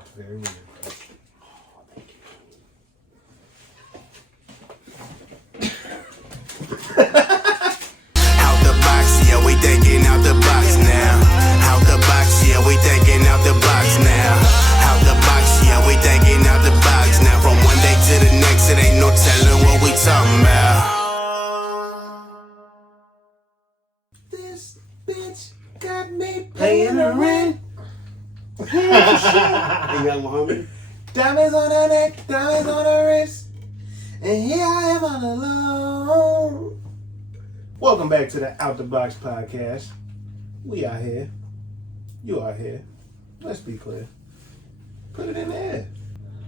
looked very weird. Oh, thank you. Out the box, yeah, we thinking out the box now. Out the box, yeah, we thinking out the box now. Out the box, yeah, we thinking out the box now. From one day to the next, it ain't no telling what we talking about. This bitch got me paying the rent. Hey, young Muhammad. Diamonds on her neck, diamonds on her wrist, and here I am all alone. Welcome back to the Out the Box Podcast. We out here. You out here. Let's be clear. Put it in there.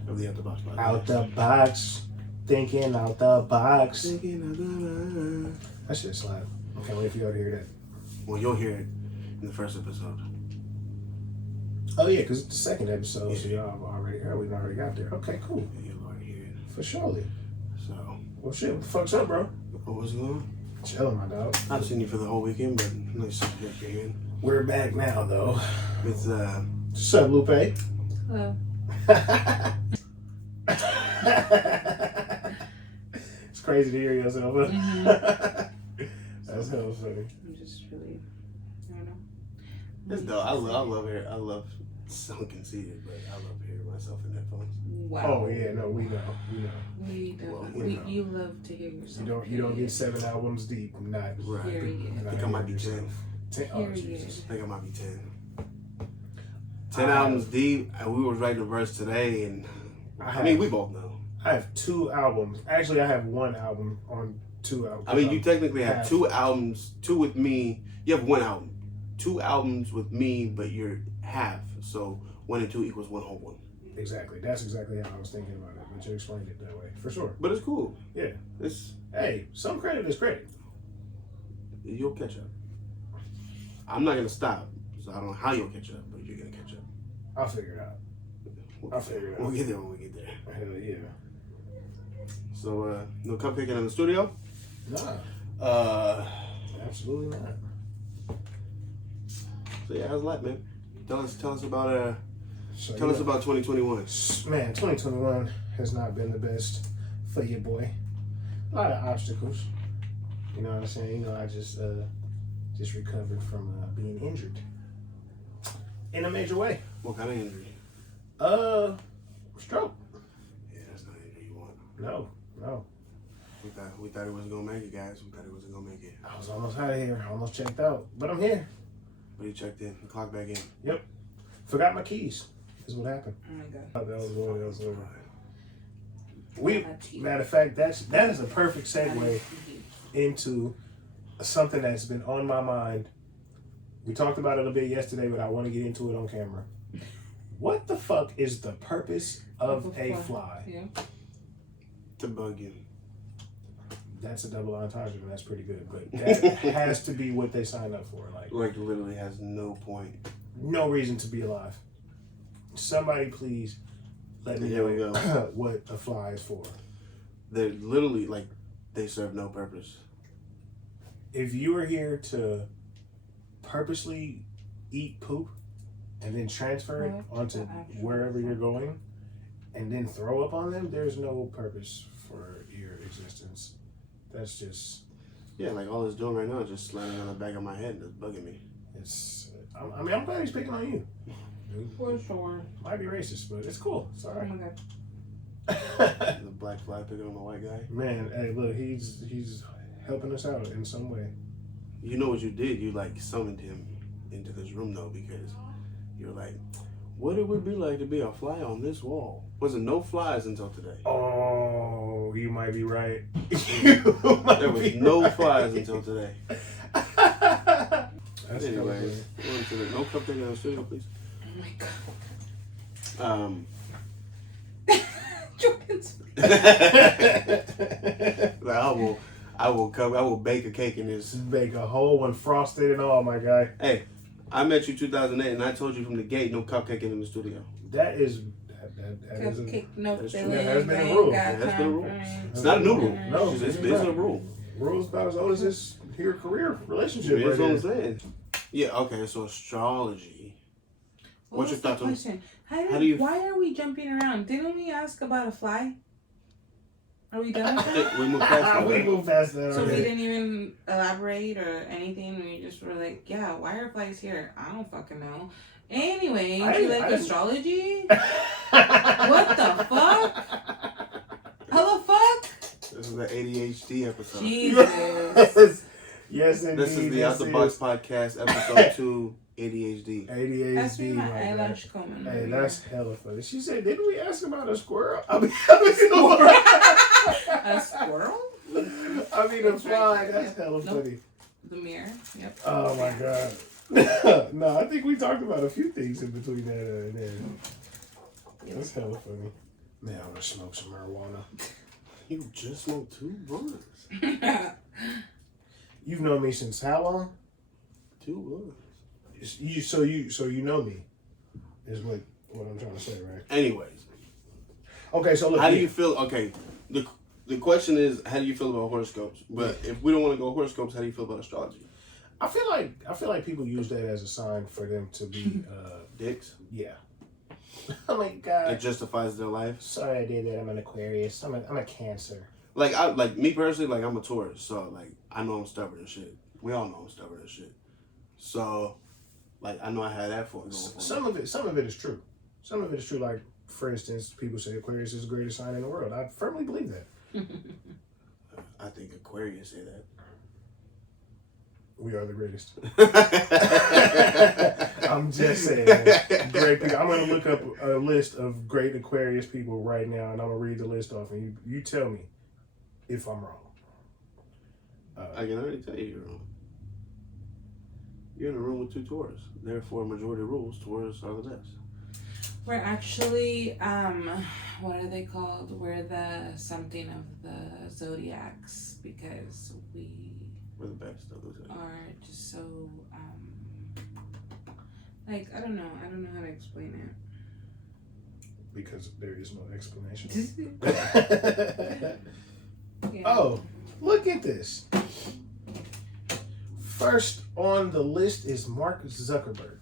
Of the Out the Box Podcast. Out the box. Thinking out the box. Thinking out the box. That shit slap. I can't wait for y'all to hear that. Well, you'll hear it in the first episode. Oh yeah, because it's the second episode, so y'all already heard. We already got there. Okay, cool. Yeah, you'll already hear it. For surely. So, Well shit, what the fuck's up, bro? what was going on? Chilling, my dog. I've seen you for the whole weekend, but nice to hear you again. We're back now, though. With, What's up, Lupe? Hello. It's crazy to hear yourself. Mm-hmm. That's hella funny. I'm just really, I don't know. it's dope. I love it. I love someone can see it, but I love hearing myself in headphones. Wow. Oh yeah, no, we know. We Well, definitely, know. you love to hear yourself. You don't get 7 albums deep. Not Right. Period. I think I might be 10. 10. Oh Period. Jesus. I think I might be 10. 10 albums deep, and we was writing a verse today, and I mean, we both know. I have 2 albums. Actually, I have 1 album on 2 albums. I mean, you technically have half. 2 albums, 2 with me. You have 1 album. 2 albums with me, but you're half. So 1 and 2 equals 1 whole one. Exactly. That's exactly how I was thinking about it. But you explained it that way. For sure. But it's cool. Yeah. It's Hey, some credit is credit. You'll catch up. I'm not gonna stop, so I don't know how you'll catch up, but you're gonna catch up. I'll figure it out. I'll figure it out. We'll get there when we get there. Hell yeah. So, no cupcakin in the studio. Nah. Absolutely not. So yeah, how's life, man? Tell us about So, tell us about 2021. Man, 2021 has not been the best for your boy. A lot of obstacles. You know what I'm saying? You know, I just recovered from being injured in a major way. What kind of injury? Stroke. Yeah, that's not an injury you want. No. We thought it wasn't gonna make it, guys. We thought it wasn't gonna make it. I was almost out of here. Almost checked out, but I'm here. But he checked in. He clocked back in. Yep. Forgot my keys. Is what happened. Oh my God. That was one else over. That's you. Matter of fact, that is a perfect segue into something that's been on my mind. We talked about it a bit yesterday, but I want to get into it on camera. What the fuck is the purpose of a fly? Yeah. To bug you. That's a double entendre, and that's pretty good. But that has to be what they signed up for. Like Literally has no point. no reason to be alive. Somebody please let me Here we know go. what a fly is for. They're literally like they serve no purpose. If you are here to purposely eat poop and then transfer it onto wherever you're going and then throw up on them, there's no purpose for your existence. That's just, Yeah, like all it's doing right now is just slamming on the back of my head and it's bugging me. I'm glad he's picking on you. For sure. Might be racist, but it's cool. It's all Oh right. my God. The black fly picking on the white guy. Man, hey, look, he's helping us out in some way. You know what you did? You like summoned him into this room though, because you're like, what it would be like to be a fly on this wall. Wasn't no flies until today. Oh, you might be right. There was no flies until today. That's Anyways, on to the no cupcake in the studio, please. Oh my God. Jordan's. I will bake a cake in this. Bake a whole one, frosted and all, my guy. Hey, I met you 2008, and I told you from the gate, no cupcake in the studio. That is Cupcake, no That's true. filling. That has been a rule. Yeah, that's been a rule. conference. It's not a new rule. No, it's a rule. rules about as old as this here career relationship. That's right what I'm here. saying. Yeah. Okay. So astrology. What's your thoughts on question? How do you- Why are we jumping around? Didn't we ask about a fly? Are we done with that? We moved past that. We moved past that. So we already. didn't even elaborate or anything. We just were like, yeah, why are flies here? I don't fucking know. Anyway, do you like astrology? What the fuck? How the fuck? This is the ADHD episode. Jesus. Yes, indeed. This is the Out the Box Podcast, episode 2, ADHD. That's me, ADHD. my like that. eyelash coming. Hey, that's hella funny. She said, didn't we ask about a squirrel? I mean, A squirrel? a fly. That's hella funny. The mirror. Yep. Oh, my God. No, I think we talked about a few things in between that and then. That's hella funny. Man, I'm going to smoke some marijuana. You just smoked 2 blunts. You've known me since how long? 2 blunts. So you know me, is what I'm trying to say, right? Anyways. Okay, so look. How do you feel? Okay, the question is, how do you feel about horoscopes? But if we don't want to go horoscopes, how do you feel about astrology? I feel like people use that as a sign for them to be Dicks? Yeah. Oh my God. It justifies their life. Sorry I did that. I'm an Aquarius. I'm a Cancer. Like me personally, like I'm a Taurus, so like I know I'm stubborn and shit. We all know I'm stubborn and shit. So, like I know I had that for Some of it is true. Some of it is true. Like for instance, people say Aquarius is the greatest sign in the world. I firmly believe that. I think Aquarius say that. We are the greatest. I'm just saying, man. Great people. I'm going to look up a list of great Aquarius people right now, and I'm going to read the list off, and you tell me if I'm wrong. I can already tell you you're wrong. You're in a room with 2 Taurus. Therefore, majority rules, Taurus are the best. We're actually, what are they called? We're the something of the zodiacs because we're the best of those. Are just so, like, I don't know how to explain it. Because there is no explanation. Yeah. Oh, look at this. First on the list is Mark Zuckerberg.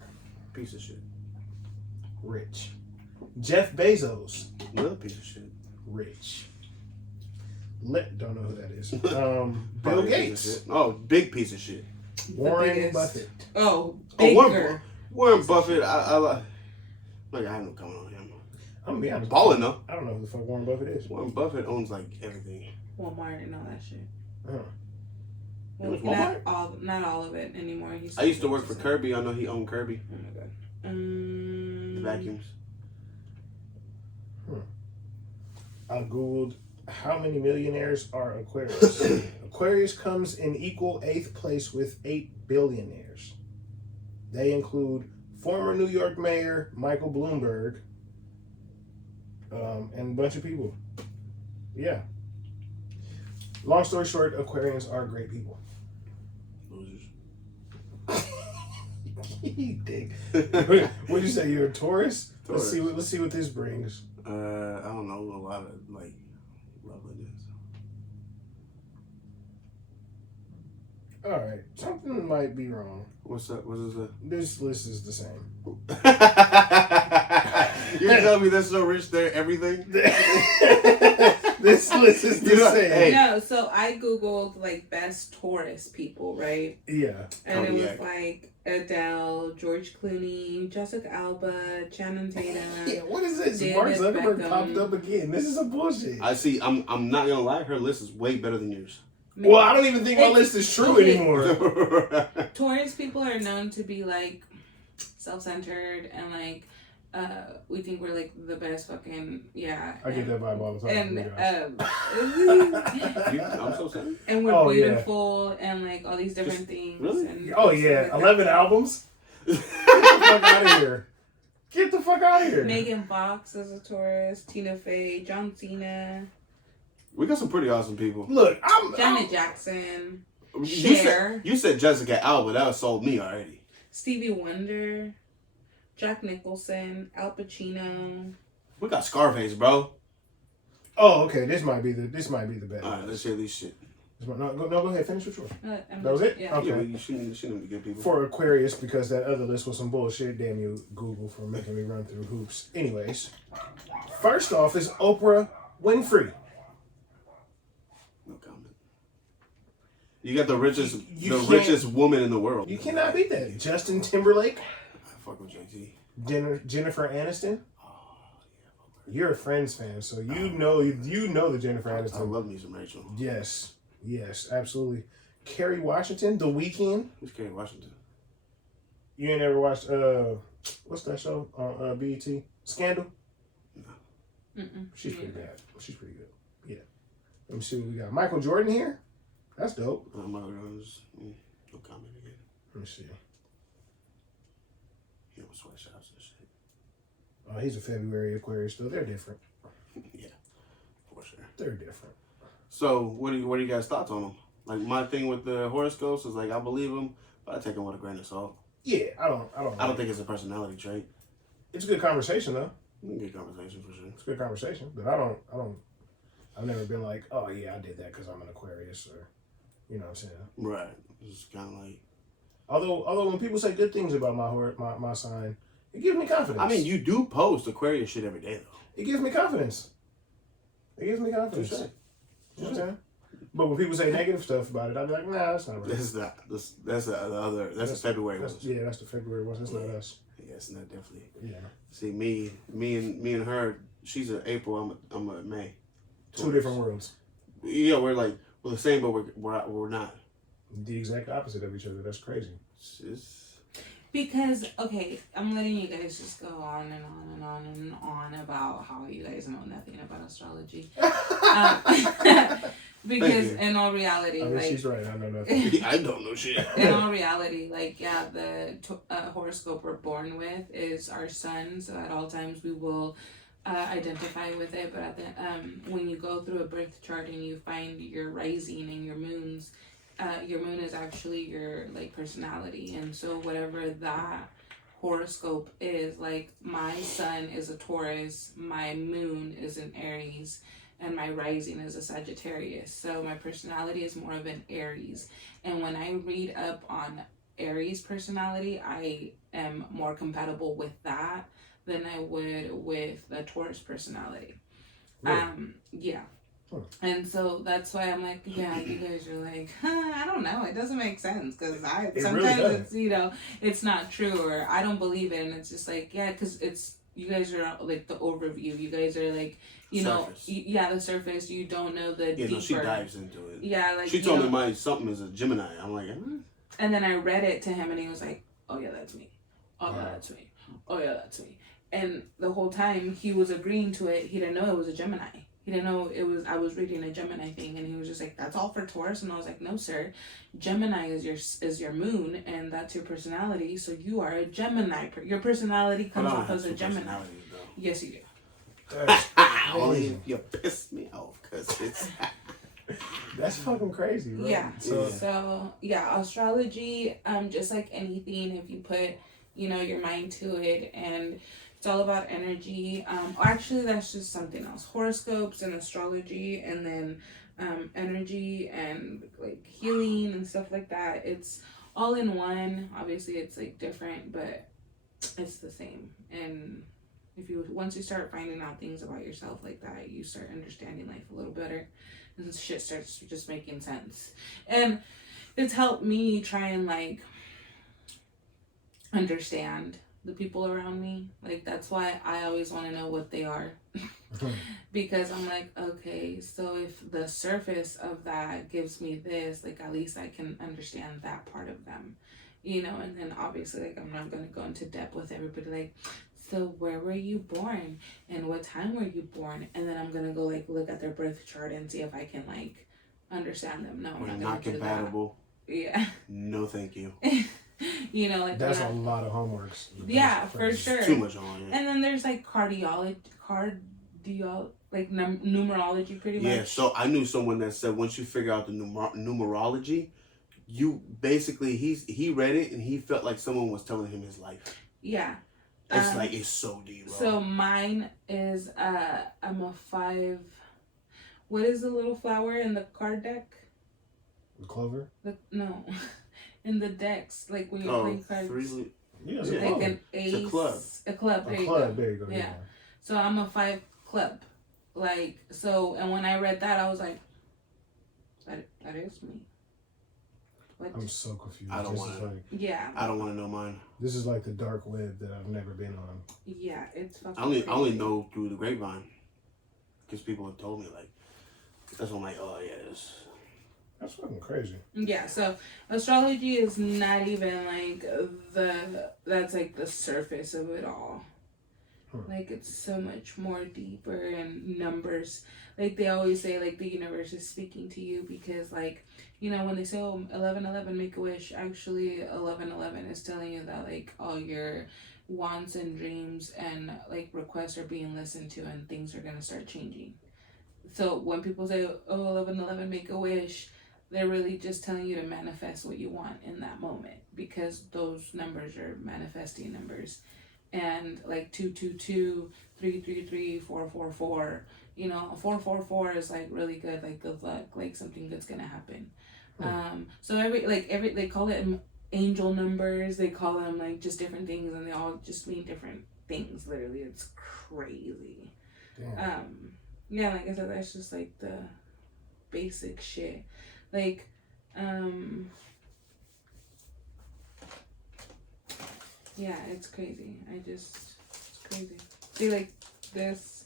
Piece of shit. Rich. Jeff Bezos. Another piece of shit. Rich. Don't know who that is. Bill Probably Gates. Oh, big piece of shit. Warren Buffett. Oh, bigger. Warren Buffett. I like. I have no comment on him. I'm gonna be honest. Balling though. I don't know who the fuck Warren Buffett is. Warren Buffett owns like everything. Walmart and all that shit. Walmart? Not all of it anymore. I used to work for Kirby. I know he owned Kirby. Oh my God. The vacuums. I googled how many millionaires are Aquarius. Aquarius comes in equal 8th place with 8 billionaires. They include former New York Mayor Michael Bloomberg and a bunch of people. Yeah. Long story short, Aquarians are great people. Losers. You dick. What'd you say? You're a Taurus? Taurus. Let's see what this brings. I don't know, a lot of like loveliness. All right, something might be wrong. What's up? What is that? This list is the same. You're telling me they're so rich, they're everything? This list is the same. Hey. No, so I googled like best Taurus people, right? Yeah. And it was Codyak. like Adele, George Clooney, Jessica Alba, Channing Tatum. Yeah, what is this? David Mark Zuckerberg Beckham. popped up again. This is a bullshit. I see. I'm not gonna lie. Her list is way better than yours. Well, I don't even think my list is true anymore. Taurus people are known to be like self-centered and like we think we're like the best fucking I get that vibe all the time. And I'm so sorry. and we're beautiful and like all these different Just- things. really? And Oh yeah, 11 albums. Get the fuck out of here. Get the fuck out of here. Megan Fox is a Taurus, Tina Fey, John Cena, We got some pretty awesome people. Look, Janet Jackson, You Cher. said Jessica Alba. That sold me already. Stevie Wonder, Jack Nicholson, Al Pacino. We got Scarface, bro. Oh, okay. This might be the best. All right, let's hear this shit. No, go ahead. Finish what you were. That was it? Yeah. Okay. Yeah, you shouldn't be good people. For Aquarius, because that other list was some bullshit. Damn you, Google, for making me run through hoops. Anyways, first off is Oprah Winfrey. No comment. You got the richest woman in the world. You cannot beat that. Justin Timberlake. I fuck with JT. Jennifer Aniston. You're a Friends fan, so you know the Jennifer Aniston. I love me some Rachel. Yes, absolutely. Kerry Washington, The Weeknd. Who's Kerry Washington? You ain't ever watched what's that show on BET? Scandal. No. She's pretty bad. She's pretty good. Yeah. Let me see what we got. Michael Jordan here. That's dope. Michael Jordan's no comment again. Let me see. He don't sweatshops and shit. Oh, he's a February Aquarius, though. They're different. Yeah, for sure. They're different. So, what are you guys' thoughts on them? Like, my thing with the horoscopes is like I believe them, but I take them with a grain of salt. Yeah, I don't think it's a personality trait. It's a good conversation, though. Good conversation for sure. It's a good conversation, but I've never been like, oh yeah, I did that because I'm an Aquarius, or you know what I'm saying. Right. It's kind of like. Although when people say good things about my sign, it gives me confidence. I mean, you do post Aquarius shit every day, though. It gives me confidence. It gives me confidence. Touché. You know what I'm saying? But when people say negative stuff about it, I'd be like, nah, that's not right. That's not. That's the other. That's the February one. Yeah, that's the February one. That's not us. Yeah, it's not definitely. Yeah. See, me and her. She's an April. I'm a May. Two different worlds. Yeah, we're the same, but we're not. The exact opposite of each other. That's crazy. Because, okay, I'm letting you guys just go on and on and on and on about how you guys know nothing about astrology. Because in all reality, I mean, she's right. I know nothing. I don't know shit. In all reality, the horoscope we're born with is our sun. So at all times we will identify with it. But when you go through a birth chart and you find your rising and your moons, your moon is actually your personality. And so whatever that horoscope is, like my sun is a Taurus, my moon is an Aries, and my rising is a Sagittarius. So my personality is more of an Aries. And when I read up on Aries personality, I am more compatible with that than I would with the Taurus personality. Really? Yeah. And so that's why I'm like, yeah, you guys are like, I don't know, it doesn't make sense, because sometimes really it's it's not true, or I don't believe it, and it's just like, yeah, because you guys are like the overview, you guys are like, surface. The surface, you don't know the deeper. No, she dives into it. Yeah, like she told me my something is a Gemini. I'm like, And then I read it to him, and he was like, oh yeah, that's me. Oh yeah, that's me. Oh yeah, that's me. And the whole time he was agreeing to it, he didn't know it was a Gemini. He didn't know I was reading a Gemini thing, and he was just like, that's all for Taurus. And I was like, no, sir. Gemini is your moon, and that's your personality. So you are a Gemini. Your personality comes off as a Gemini. Yes, you do. Only if you piss me off, because it's... That's fucking crazy, right? Yeah. So astrology, just like anything, if you put, your mind to it, and it's all about energy. Actually, that's just something else. Horoscopes and astrology, and then energy and like healing and stuff like that. It's all in one. Obviously, it's like different, but it's the same. And once you start finding out things about yourself like that, you start understanding life a little better, and shit starts just making sense. And it's helped me try and understand the people around me. Like, that's why I always want to know what they are. Because I'm like, okay, so if the surface of that gives me this, at least I can understand that part of them, and then obviously, I'm not going to go into depth with everybody, so where were you born, and what time were you born, and then I'm going to go look at their birth chart and see if I can understand them. No, we're not compatible. Yeah. No, thank you. That's a lot of homeworks. Yeah, for sure. Too much on it. And then there's numerology, pretty much. Yeah, so I knew someone that said once you figure out the numerology, you basically he read it and he felt like someone was telling him his life. Yeah. It's it's so deep. Bro. So mine is I'm a 5. What is the little flower in the card deck? The clover? No. In the decks, like when you're playing cards. Yeah, it's like an ace. It's a club. A club. There you go. There you go. Yeah. So I'm a 5 club. Like, so, and when I read that, I was like, that is me. What? I'm so confused. I don't want to. I don't want to know mine. This is like the dark web that I've never been on. Yeah, it's fucking I only know through the grapevine. Because people have told me, like, that's when I'm like, oh, yeah, that's fucking crazy. Yeah, so astrology is not even like that's like the surface of it all. Like, it's so much more deeper, and numbers. Like, they always say, like, the universe is speaking to you because, like, you know, when they say, oh, 1111, make a wish, actually, 1111 is telling you that, like, all your wants and dreams and, like, requests are being listened to and things are going to start changing. So when people say, oh, 1111, make a wish, they're really just telling you to manifest what you want in that moment because those numbers are manifesting numbers. And like 222, 333, 444, you know, 444 is like really good, like good luck, like something good's gonna happen. So every they call it angel numbers, they call them like just different things, and they all just mean different things. Literally, it's crazy. Damn. Yeah, like I said, that's just like the basic shit. Like, yeah, it's crazy. It's crazy. See, like this,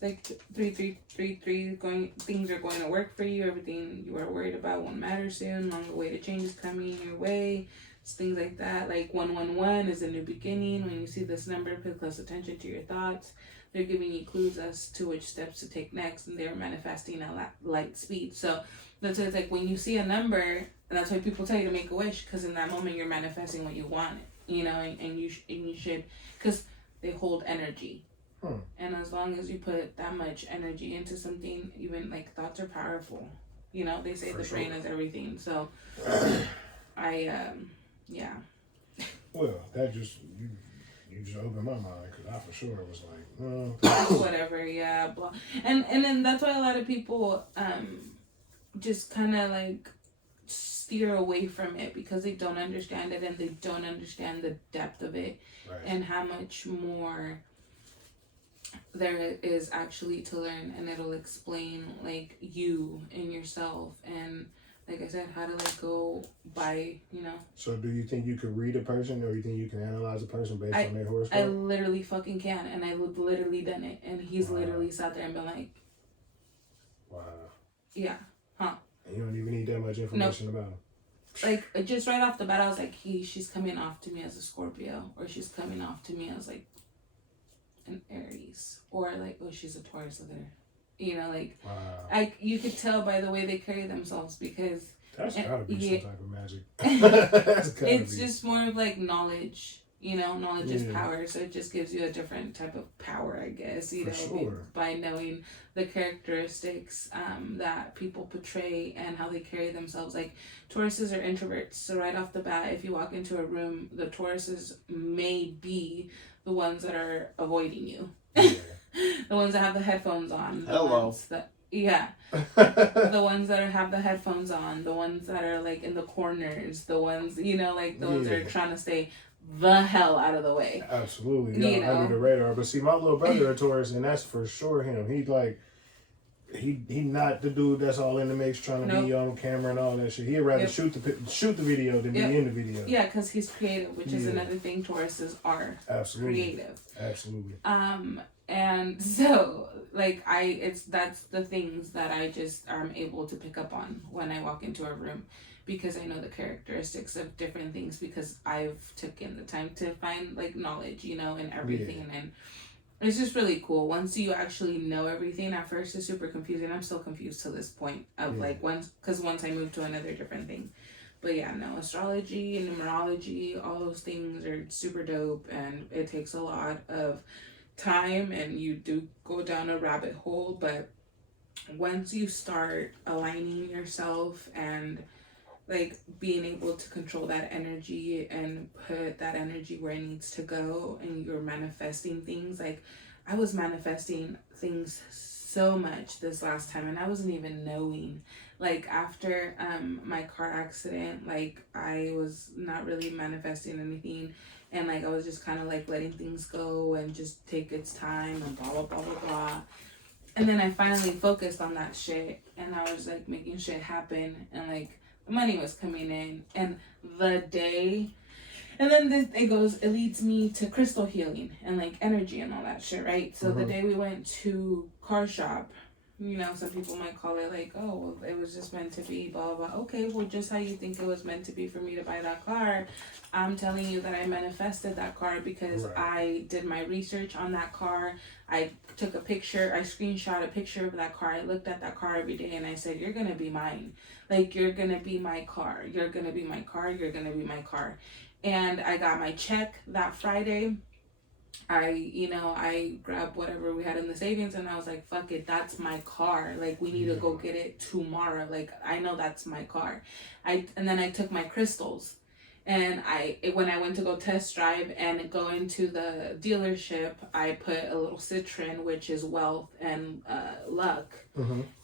it's like 3333 going. Things are going to work for you. Everything you are worried about won't matter soon. Long awaited change is coming your way. It's things like that. Like 111 is a new beginning. When you see this number, pay close attention to your thoughts. They're giving you clues as to which steps to take next, and they're manifesting at light speed. So that's why it's like when you see a number, and that's why people tell you to make a wish, because in that moment you're manifesting what you want. You know, and you should, because they hold energy. And as long as you put that much energy into something, even like thoughts are powerful. You know, they say the brain is everything. So, yeah. Well, that just, you just opened my mind, because I for sure was like, whatever, yeah, blah. And then that's why a lot of people just kind of like steer away from it because they don't understand it and they don't understand the depth of it, right, and how much more there is actually to learn, and it'll explain like you and yourself, and like I said, how to like go by, you know. So do you think you could read a person, or you think you can analyze a person based on their horoscope? I literally fucking can, and I literally done it, and he's literally sat there and been like, wow, yeah, huh. And you don't even need that much information about him. Like, just right off the bat, I was like, she's coming off to me as a Scorpio, or she's coming off to me as like an Aries, or like, oh, she's a Taurus with her. You know, like, wow. You could tell by the way they carry themselves, because that's gotta be some type of magic. It's just more of like knowledge. You know, knowledge is power, so it just gives you a different type of power, I guess. You know, by knowing the characteristics that people portray and how they carry themselves. Like, Tauruses are introverts, so right off the bat, if you walk into a room, the Tauruses may be the ones that are avoiding you. Yeah. The ones that have the headphones on. Hello. The ones that have the headphones on. The ones that are like in the corners. The ones, you know, like the ones that are trying to stay the hell out of the way. Absolutely. You know, under the radar. But see, my little brother a Taurus, and that's for sure him. He's like, he not the dude that's all in the mix trying to be on camera and all that shit. He'd rather shoot the video than be in the video. Yeah, because he's creative, which is another thing Tauruses are. Absolutely. Creative. Absolutely. And so, like, that's the things that I just am able to pick up on when I walk into a room, because I know the characteristics of different things, because I've taken the time to find, like, knowledge, you know, and everything. Yeah. And it's just really cool. Once you actually know everything, at first it's super confusing. I'm still confused to this point of, like, once I moved to another different thing. But yeah, no, astrology and numerology, all those things are super dope, and it takes a lot of time, and you do go down a rabbit hole. But once you start aligning yourself and like being able to control that energy and put that energy where it needs to go, and you're manifesting things, like I was manifesting things so much this last time, and I wasn't even knowing. Like, after my car accident, like, I was not really manifesting anything, and like I was just kind of like letting things go and just take its time and blah blah blah blah blah. And then I finally focused on that shit, and I was like making shit happen, and like the money was coming in, and the day, and then it leads me to crystal healing and like energy and all that shit, right? So the day we went to car shop, you know, some people might call it like, oh, well, it was just meant to be, blah, blah, blah. Okay, well, just how you think it was meant to be for me to buy that car, I'm telling you that I manifested that car because I did my research on that car. I took a picture, I screenshot a picture of that car. I looked at that car every day and I said, you're going to be mine. Like, you're going to be my car. You're going to be my car. You're going to be my car. And I got my check that Friday. I grabbed whatever we had in the savings and I was like, fuck it, that's my car. Like, we need to go get it tomorrow. Like, I know that's my car. And then I took my crystals, and when I went to go test drive and go into the dealership, I put a little citron, which is wealth and luck,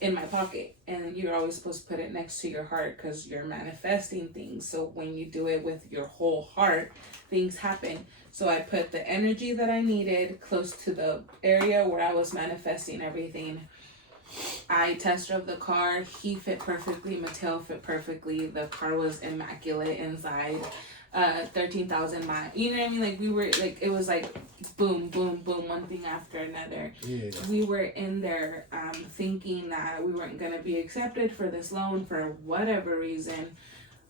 in my pocket. And you're always supposed to put it next to your heart because you're manifesting things. So when you do it with your whole heart, things happen. So I put the energy that I needed close to the area where I was manifesting everything. I test drove the car. He fit perfectly. Mateo fit perfectly. The car was immaculate inside. 13,000 miles. You know what I mean? Like, we were like, it was like boom, boom, boom, one thing after another. Yeah. We were in there thinking that we weren't going to be accepted for this loan for whatever reason.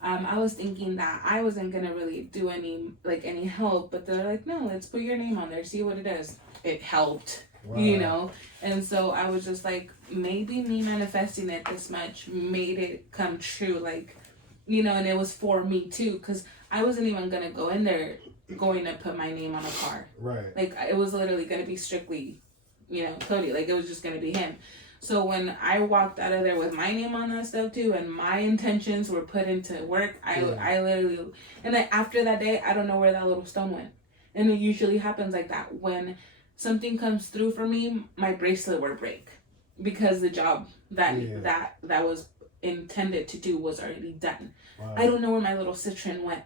I was thinking that I wasn't going to really do any help, but they're like, no, let's put your name on there, see what it is. It helped. Wow. You know? And so I was just like, maybe me manifesting it this much made it come true. Like, you know, and it was for me too, because I wasn't even going to go in there going to put my name on a car. Right. Like, it was literally going to be strictly, you know, Cody. Like, it was just going to be him. So when I walked out of there with my name on that stuff too, and my intentions were put into work, I literally, and then after that day, I don't know where that little stone went. And it usually happens like that. When something comes through for me, my bracelet will break because the job that was intended to do was already done. Wow. I don't know where my little citron went,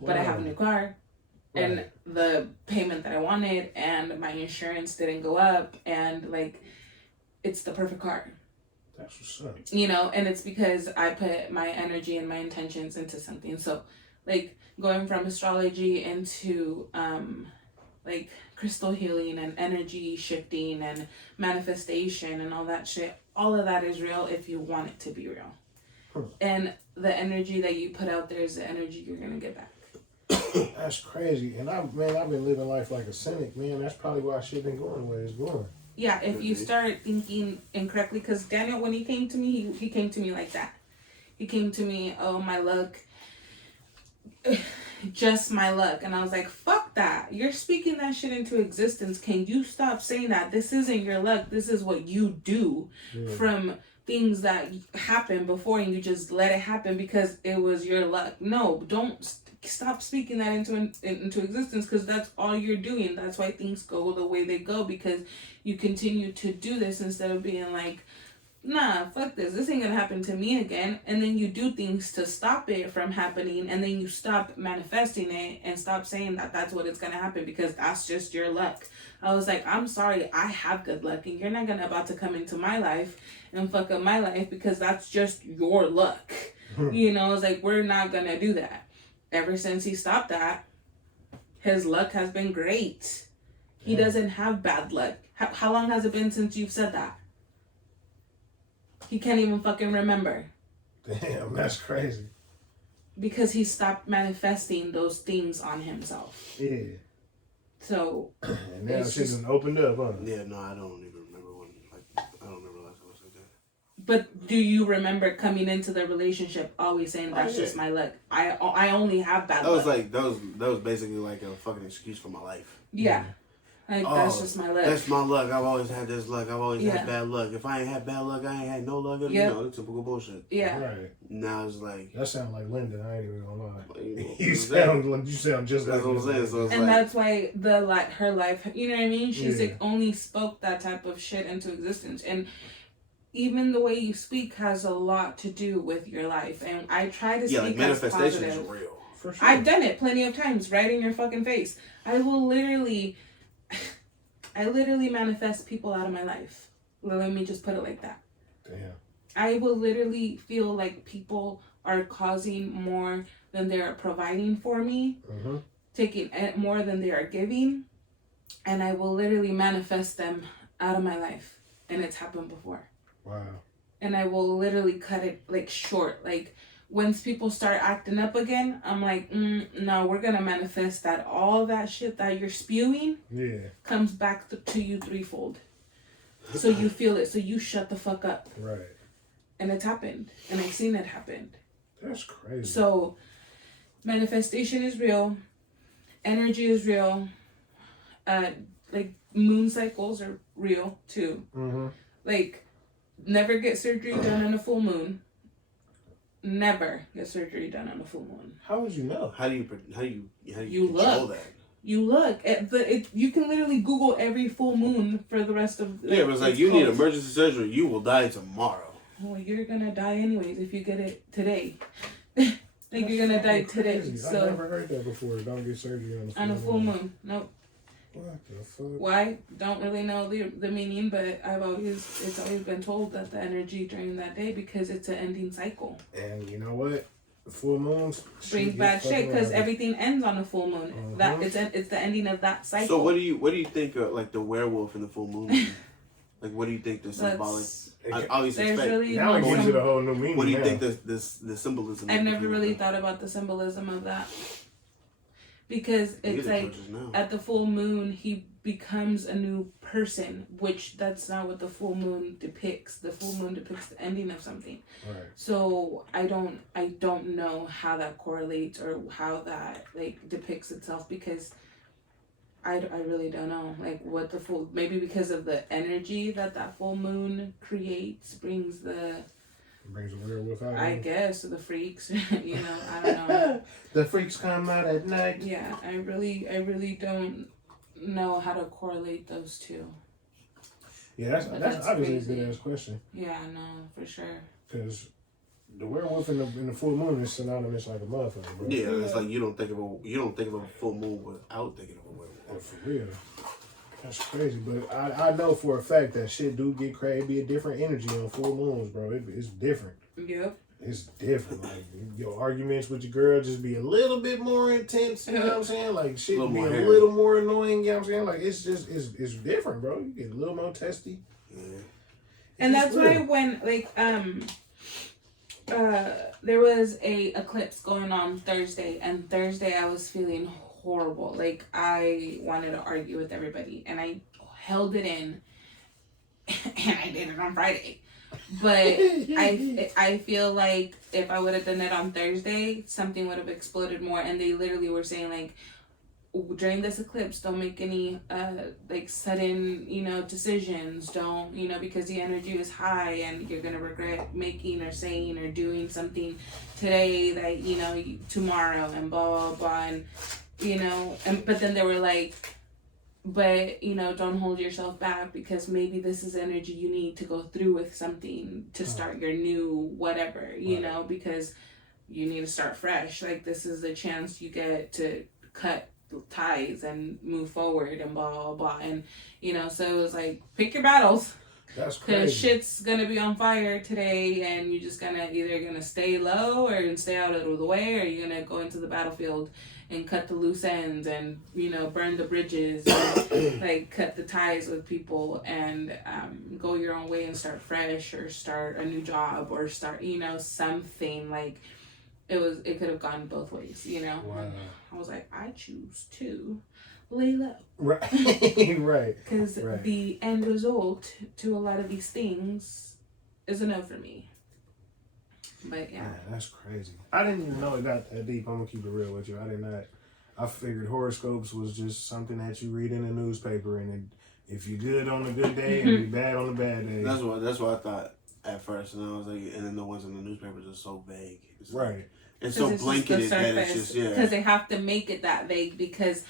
but I have a new car. Right. And the payment that I wanted, and my insurance didn't go up, and like, it's the perfect car. That's what's up. You know, and it's because I put my energy and my intentions into something. So, like, going from astrology into like crystal healing and energy shifting and manifestation and all that shit, all of that is real if you want it to be real. And the energy that you put out there is the energy you're gonna get back. That's crazy. And I've been living life like a cynic, man. That's probably why shit been going the way it's going. Yeah, if you start thinking incorrectly, because Daniel, when he came to me, he came to me like that. He came to me, oh, my luck, just my luck. And I was like, fuck that. You're speaking that shit into existence. Can you stop saying that? This isn't your luck. This is what you do from things that happen before, and you just let it happen because it was your luck. No, don't stop speaking that into existence, because that's all you're doing. That's why things go the way they go, because you continue to do this instead of being like, nah, fuck this ain't gonna happen to me again. And then you do things to stop it from happening, and then you stop manifesting it and stop saying that that's what it's gonna happen, because that's just your luck. I was like, I'm sorry, I have good luck, and you're not gonna about to come into my life and fuck up my life because that's just your luck. You know, it's like, we're not gonna do that. Ever since he stopped that, his luck has been great. He doesn't have bad luck. How long has it been since you've said that? He can't even fucking remember. Damn, that's crazy. Because he stopped manifesting those things on himself. Yeah. So. And now shit's just opened up, huh? Yeah, no, I don't even remember when. Like, I don't remember last time I said that. But do you remember coming into the relationship always saying that's just my luck? I only have bad luck. That was basically like a fucking excuse for my life. Yeah. Like, that's just my luck. That's my luck. I've always had this luck. I've always had bad luck. If I ain't had bad luck, I ain't had no luck. You know, the typical bullshit. Yeah. Right. Now it's like... That sounds like Linda. I ain't even gonna lie. You sound just like that's what I'm saying. So it's and like, that's why her life, you know what I mean? She's like only spoke that type of shit into existence. And even the way you speak has a lot to do with your life. And I try to speak like manifestation is real. For sure. I've done it plenty of times, right in your fucking face. I literally manifest people out of my life. Let me just put it like that. Damn. I will literally feel like people are causing more than they're providing for me, taking more than they are giving, and I will literally manifest them out of my life. And it's happened before. Wow. And I will literally cut it like short. Like, once people start acting up again, I'm like, no, we're gonna manifest that all that shit that you're spewing comes back to you threefold. So you feel it. So you shut the fuck up. Right. And it's happened. And I've seen it happen. That's crazy. So manifestation is real. Energy is real. Like moon cycles are real too. Like, never get surgery done on a full moon. Never get surgery done on a full moon. How would you know? How do you control look. that? You look at you can literally Google every full moon for the rest of. But it's like you need emergency surgery. You will die tomorrow. Well, you're gonna die anyways if you get it today. You're gonna die today. Crazy. So I never heard that before. Don't get surgery on a full moon. Nope. What the fuck? Why? Don't really know the meaning, but it's always been told that the energy during that day, because it's an ending cycle. And you know what? The full moons brings bad shit because everything ends on a full moon. That it's the ending of that cycle. So what do you think of like the werewolf and the full moon? Like, what do you think the symbolic? Obviously, it's fake. Really now it gives it a whole new meaning. What do you think the symbolism? I've never really thought about the symbolism of that. Because it's like, at the full moon, he becomes a new person, which that's not what the full moon depicts. The full moon depicts the ending of something. Right. So I don't know how that correlates or how that like depicts itself, because I really don't know like what the full, maybe because of the energy that full moon creates brings the werewolf out. I guess, or the freaks, you know, I don't know. The freaks come out at night. Yeah, I really don't know how to correlate those two. Yeah, that's obviously a good ass question. Yeah, no, for sure. Because the werewolf in the full moon is synonymous like a motherfucker, bro. Yeah, it's like you don't think of a full moon without thinking of a werewolf. Yeah, for real. That's crazy, but I know for a fact that shit do get crazy. Be a different energy on full moons, bro. It's different. Yep. It's different. Like, your arguments with your girl just be a little bit more intense. You know what I'm saying? Like, shit be a little more annoying. You know what I'm saying? Like, it's just it's different, bro. You get a little more testy. Yeah. And that's why when like there was a eclipse going on Thursday, and Thursday I was feeling horrible. Like, I wanted to argue with everybody, and I held it in, and I did it on Friday. But I feel like if I would have done it on Thursday, something would have exploded more. And they literally were saying, like, during this eclipse, don't make any like sudden, you know, decisions. Don't, you know, because the energy is high and you're gonna regret making or saying or doing something today that, you know, tomorrow, and blah blah blah. And you know, but then they were like, but you know, don't hold yourself back, because maybe this is energy you need to go through with something to start your new whatever, you know, because you need to start fresh. Like, this is the chance you get to cut ties and move forward and blah blah blah. And you know, so it was like, pick your battles. That's crazy. Because shit's gonna be on fire today, and you're just either gonna stay low or stay out of the way, or you're gonna go into the battlefield and cut the loose ends and, you know, burn the bridges and like cut the ties with people and go your own way and start fresh, or start a new job, or start, you know, something. Like, it could have gone both ways, you know. Wow. I was like, I choose to lay low. Right. Right. Because the end result to a lot of these things is a no for me. But yeah. Man, that's crazy. I didn't even know it got that deep. I'm gonna keep it real with you. I figured horoscopes was just something that you read in the newspaper, and if you're good on a good day and you're bad on a bad day. That's what I thought at first, and I was like, and then the ones in the newspapers are so vague. It's right. Like, it's so blanketed that it's just because they have to make it that vague because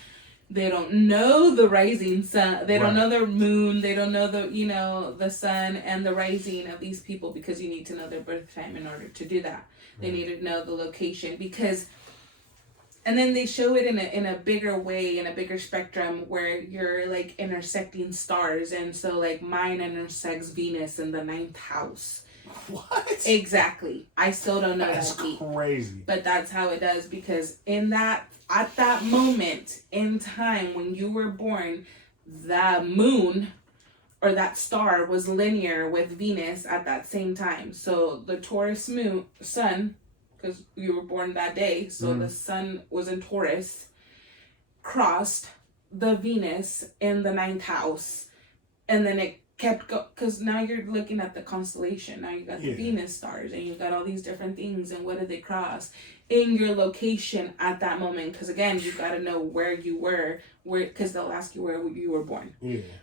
they don't know the rising sun. They don't know the moon. They don't know the sun and the rising of these people because you need to know their birth time in order to do that. They need to know the location because, and then they show it in a bigger way, in a bigger spectrum where you're like intersecting stars. And so like mine intersects Venus in the 9th house. What? Exactly. I still don't know that's that deep. Crazy. But that's how it does because at that moment in time when you were born, the moon or that star was linear with Venus at that same time. So the Taurus sun, because you were born that day, so the sun was in Taurus, crossed the Venus in the 9th house, and then it kept because now you're looking at the constellation. Now you got the Venus stars and you got all these different things, and what did they cross in your location at that moment? Because again, you got to know where you were, because they'll ask you where you were born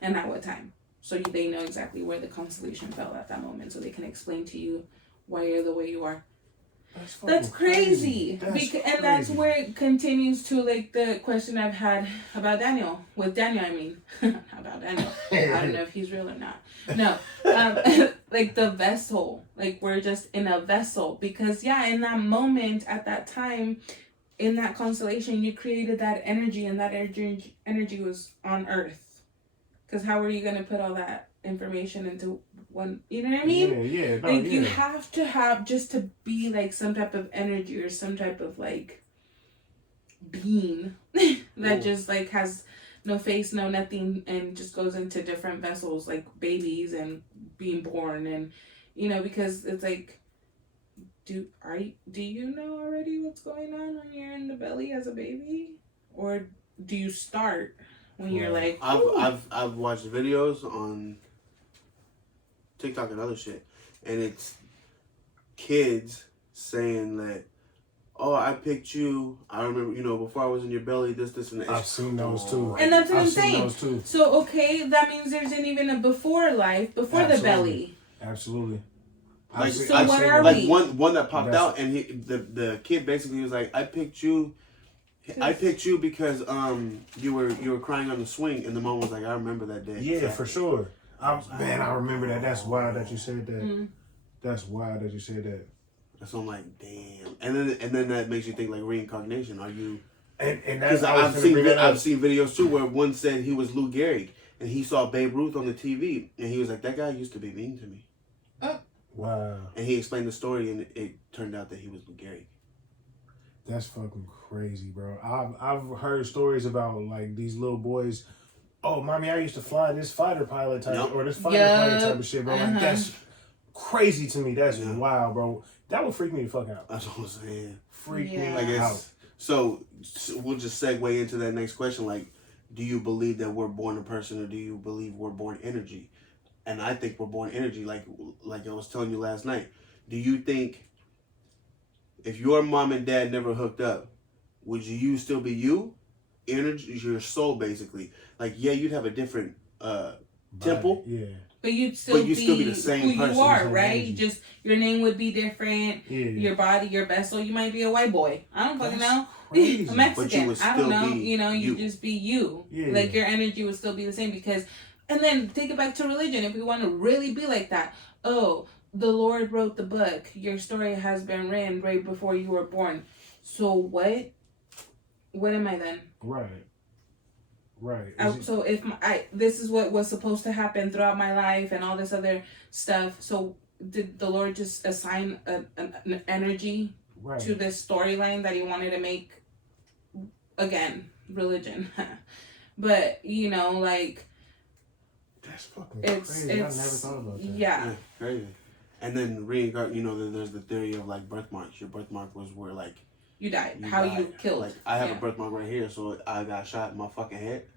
and at what time, so they know exactly where the constellation fell at that moment, so they can explain to you why you're the way you are. That's crazy. And that's where it continues to like the question I've had about Daniel. With Daniel, I mean, about Daniel. I don't know if he's real or not. No, like the vessel. Like we're just in a vessel because in that moment, at that time, in that constellation, you created that energy, and that energy was on Earth. Because how are you gonna put all that information into one, you know what I mean? You have to have just to be like some type of energy or some type of like being that just like has no face, no nothing, and just goes into different vessels like babies and being born, and because it's like, do you know already what's going on when you're in the belly as a baby, or do you start when you're like? I've watched videos on TikTok and other shit, and it's kids saying that, oh, I picked you. I remember, before I was in your belly, this, and that. I've seen those too. And that's what I'm saying. So, okay, that means there's an even a before life, before the belly. Absolutely. Like, so what are we? One that popped out, and the kid basically was like, I picked you because you were crying on the swing, and the mom was like, I remember that day. Yeah, for sure. I remember that. That's wild that you said that. Mm-hmm. That's wild that you said that. So I'm like, damn. And then that makes you think like reincarnation. Are you? And that's I've seen videos too where one said he was Lou Gehrig and he saw Babe Ruth on the TV and he was like, that guy used to be mean to me. Wow. And he explained the story and it turned out that he was Lou Gehrig. That's fucking crazy, bro. I've heard stories about like these little boys. Oh, mommy, I used to fly this fighter pilot type or this fighter pilot type of shit, bro. Like that's crazy to me. That's wild, bro. That would freak me the fuck out. That's what I'm saying. Freak me out. So we'll just segue into that next question. Like, do you believe that we're born a person, or do you believe we're born energy? And I think we're born energy. Like I was telling you last night. Do you think if your mom and dad never hooked up, would you still be you? Energy is your soul, basically. Like, you'd have a different temple. Yeah. But you'd still be the same who person. You are, right? Energy. Just your name would be different. Yeah. Your body, your vessel. You might be a white boy. I don't fucking know. Crazy. A Mexican. I don't know. You'd just be you. Yeah. Like your energy would still be the same because. And then take it back to religion. If we want to really be like that, the Lord wrote the book. Your story has been written right before you were born. So what? What am I then? Right. So if this is what was supposed to happen throughout my life and all this other stuff. So did the Lord just assign an energy to this storyline that He wanted to make? Again, religion, but like. That's fucking crazy. I never thought about that. Yeah, crazy. And then there's the theory of like birthmarks. Your birthmark was where like. You died. You killed. Like, I have a birthmark right here, so I got shot in my fucking head.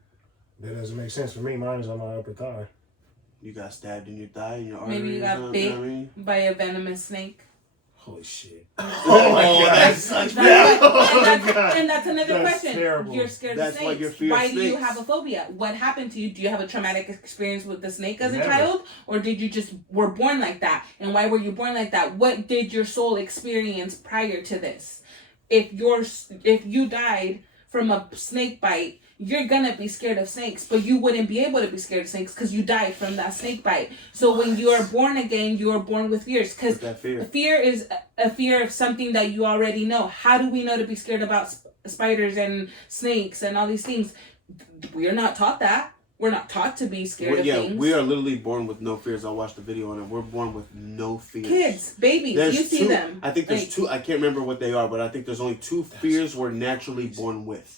That doesn't make sense for me. Mine is on my upper thigh. You got stabbed in your thigh, in your artery. Maybe you got bit by a venomous snake. Holy shit. Oh, that's such And that's another That's question. terrible. You're scared That's of why snakes. you're fear Why of do you snakes. have a phobia? What happened to you? Do you have a traumatic experience with the snake as a Never. child? Or did you just were born like that? And why were you born like that? What did your soul experience prior to this? If you died from a snake bite, you're gonna be scared of snakes, but you wouldn't be able to be scared of snakes because you died from that snake bite. So when you are born again, you are born with fears. Because fear is a fear of something that you already know. How do we know to be scared about spiders and snakes and all these things? We are not taught that. We're not taught to be scared of things. We are literally born with no fears. I watched the video on it. We're born with no fears. Kids, babies, you see them. I think there's two. I can't remember what they are, but I think there's only two fears we're naturally born with.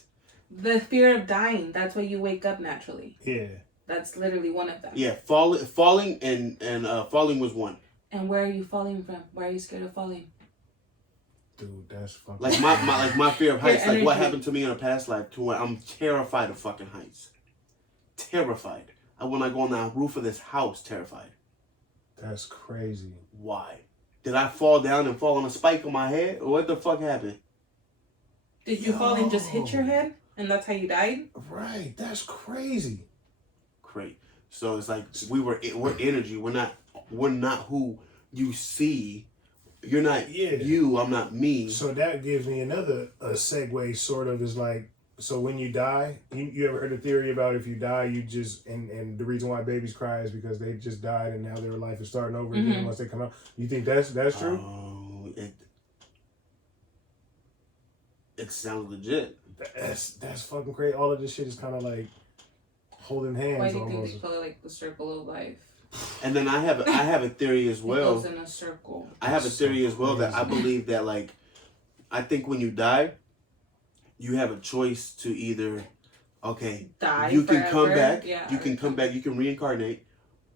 The fear of dying. That's why you wake up naturally. Yeah. That's literally one of them. Yeah, falling and falling was one. And where are you falling from? Why are you scared of falling? Dude, that's fucking... Like my fear of heights. Your Like what energy. happened to me in a past life to where I'm terrified of fucking heights. Terrified. I when I go on the roof of this house, terrified. That's crazy. Why? Did I fall down and fall on a spike on my head? Or what the fuck happened? Did you fall and just hit your head? And that's how you died? Right. That's crazy. Great. So it's like we're energy. We're not who you see. You're not you. I'm not me. So that gives me another segue. Sort of is like, so when you die, you ever heard the theory about if you die, you just and the reason why babies cry is because they just died and now their life is starting over again once they come out. You think that's true? It sounds legit. That's fucking crazy. All of this shit is kind of like holding hands. Why do you almost. think they call it like the circle of life? And then I have a theory as well. It goes in a circle. I have a theory as well that I believe that like I think when you die, you have a choice to either die you can forever. come back, Yeah, you can come back, you can reincarnate,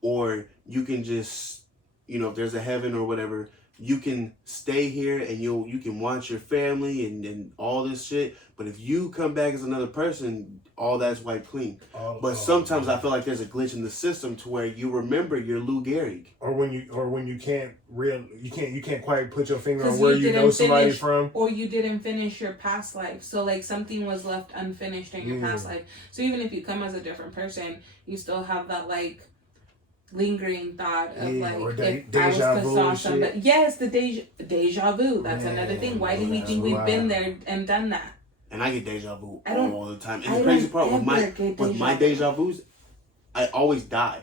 or you can just if there's a heaven or whatever, you can stay here and you can watch your family and all this shit. But if you come back as another person, all that's wiped clean. But sometimes I feel like there's a glitch in the system to where you remember you're Lou Gehrig. Or when you can't quite put your finger on where you know somebody from. Or you didn't finish your past life. So like something was left unfinished in your past life. So even if you come as a different person, you still have that like lingering thought of if I was pissed off somebody. Yes, the deja vu. That's another thing. Why do we think we've been there and done that? And I get deja vu all the time. And the crazy part with my deja vus, I always die.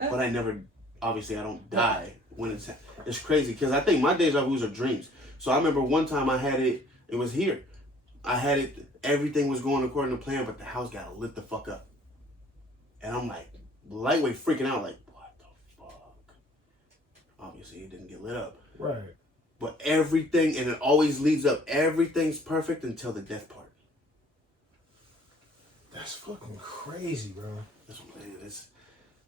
But I never, obviously I don't die when it's crazy. Because I think my deja vus are dreams. So I remember one time I had it was here. I had it, everything was going according to plan, but the house got lit the fuck up. And I'm like, lightweight freaking out, like, what the fuck? Obviously it didn't get lit up. Right. But everything, and it always leads up, everything's perfect until the death part. That's fucking crazy, bro. That's what it is.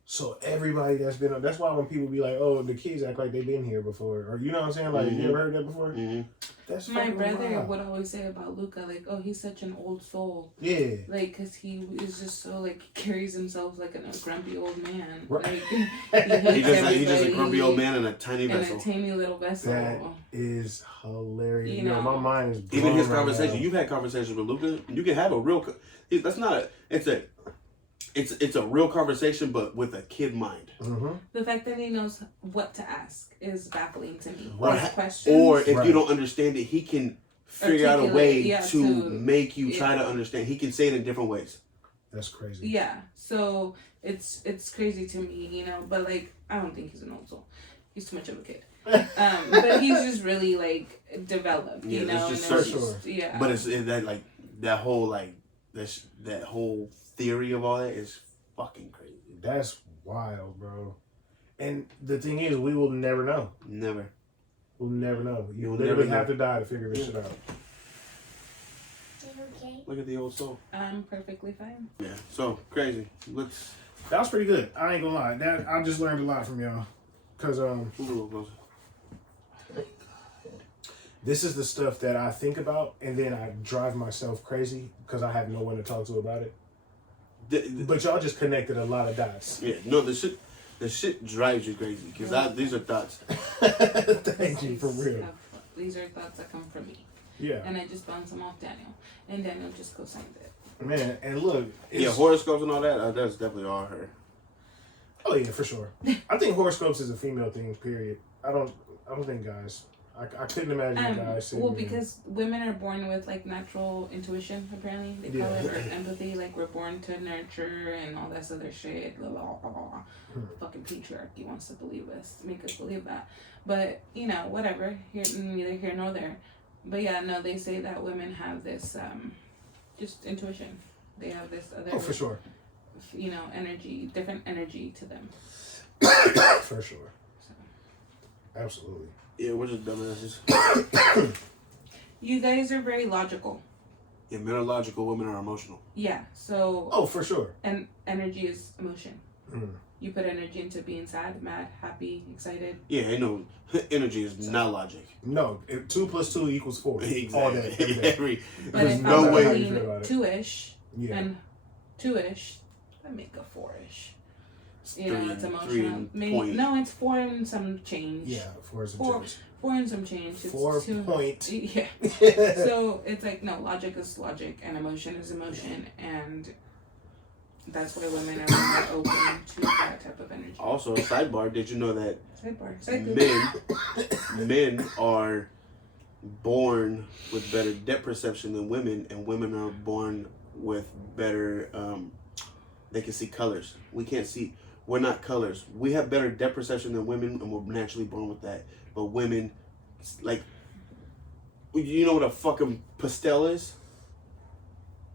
So everybody that's been, that's why when people be like, oh, the kids act like they've been here before. Or you know what I'm saying? Like, you ever heard that before? Mm-hmm. That's my brother wild. would always say about Luca, like, oh, he's such an old soul. Yeah. Like, because he is just so, like, he carries himself like a grumpy old man. Right. Like, He's just a grumpy old man in a tiny vessel. In a tiny little vessel. That is hilarious. You You know, know, my mind is blown Even his right conversation, now. you've had conversations with Luca. You can have a real. That's not a. It's a real conversation, but with a kid mind. Mm-hmm. The fact that he knows what to ask is baffling to me. Right. His questions. Or if you don't understand it, he can figure out a way to make you try to understand. He can say it in different ways. That's crazy. Yeah. So it's crazy to me, you know. But like, I don't think he's an old soul. He's too much of a kid. But he's just really like developed, you know. It's just for certain. sure. Yeah. But it's that like that whole like that whole theory of all that is fucking crazy. That's wild, bro. And the thing is, we will never know. Never. We'll never know. You You'll literally never have to die to figure this shit out. Okay. Look at the old soul. I'm perfectly fine. Yeah. So crazy. That was pretty good. I ain't gonna lie. That I just learned a lot from y'all. Cause this is the stuff that I think about, and then I drive myself crazy because I have no one to talk to about it. But y'all just connected a lot of dots. Yeah. No, the shit. The shit drives you crazy because these are thoughts. Thank you, for real. These are thoughts that come from me. Yeah. And I just bounce them off Daniel. And Daniel just co-signed it. Man, and look. Yeah, horoscopes and all that, that's definitely all her. Oh, yeah, for sure. I think horoscopes is a female thing, period. I don't think guys. I couldn't imagine guys saying. Well, because women are born with like natural intuition. Apparently, they call it, or empathy. Like we're born to nurture and all this other shit. Blah, blah, blah, blah. Fucking patriarchy wants to make us believe that. But you know, whatever. Neither here nor there. But yeah, no, they say that women have this just intuition. They have this other. Oh, for sure. You know, different energy to them. For sure. So. Absolutely. Yeah, we're just dumbasses. You guys are very logical. Yeah, men are logical, women are emotional. Yeah, so... Oh, for sure. And energy is emotion. You put energy into being sad, mad, happy, excited. Yeah, I know. Energy is not logic. No, 2 + 2 = 4. Exactly. All day. But if no I'm way. 2-ish and 2-ish, I make a 4-ish. You know, it's emotional. Maybe no, it's 4 and some change. Yeah, 4 is a 4 and some change. It's 4 point. Yeah. So it's like no, logic is logic and emotion is emotion, and that's why women are more open to that type of energy. Also, sidebar, did you know that sidebar. men are born with better depth perception than women, and women are born with better they can see colors. We can't see. We're not colors. We have better depth perception than women, and we're naturally born with that. But women, like, you know what a fucking pastel is?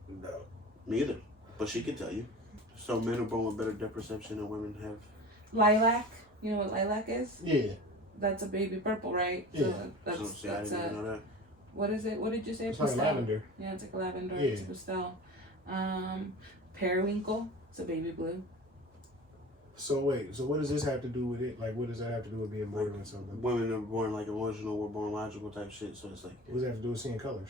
No. Me either. But she can tell you. So men are born with better depth perception than women have. Lilac. You know what lilac is? Yeah. That's a baby purple, right? Yeah. So that's I didn't know that. What is it? What did you say? It's pastel. like lavender. Yeah, it's like lavender. Yeah. It's pastel. Periwinkle. It's a baby blue. So wait, so what does this have to do with it? Like, what does that have to do with being born with something? Women are born like emotional, we're born logical type shit. So it's like, What does that have to do with seeing colors?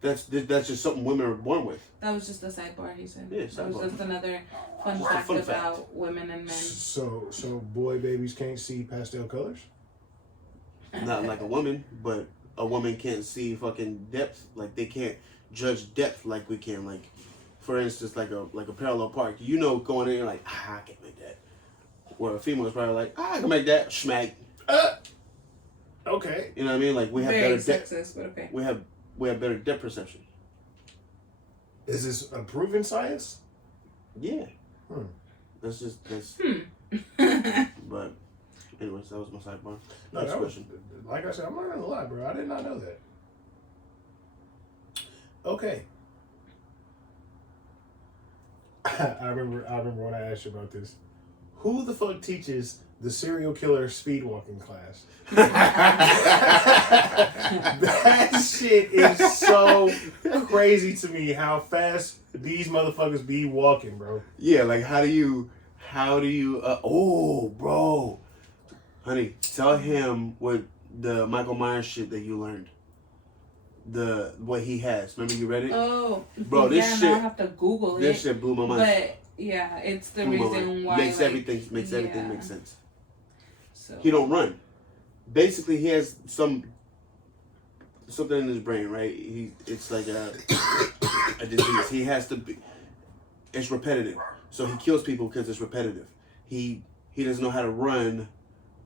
that's just something women are born with. That was just a sidebar, he said. Yeah, That was sidebar. just another fun Just a fact fun about fact. women and men. So boy babies can't see pastel colors? Not like a woman, but a woman can't see fucking depth. Like they can't judge depth like we can. Like, for instance, like a parallel park. You know, going in, you're like, I can't make that. Where a female is probably like, I can make that. Schmack. Okay. You know what I mean? Like we have Very better depth. sexist, but okay. We have better depth perception. Is this a proven science? Yeah. Hmm. That's. But, anyways, that was my sidebar. No, Next that was, question. like I said, I'm learning a lot, bro. I did not know that. Okay. I remember when I asked you about this. Who the fuck teaches the serial killer speed walking class? That shit is so crazy to me how fast these motherfuckers be walking, bro. Yeah, like how do you oh, bro. Honey, tell him what the Michael Myers shit that you learned. What he has. Remember you read it? Oh, bro, this shit. Now I have to Google it. This shit blew my mind. But yeah, it's the reason why makes like, everything make sense. So He don't run. Basically, he has something in his brain, right? It's like a disease. He has to be. It's repetitive, so he kills people because it's repetitive. He doesn't know how to run.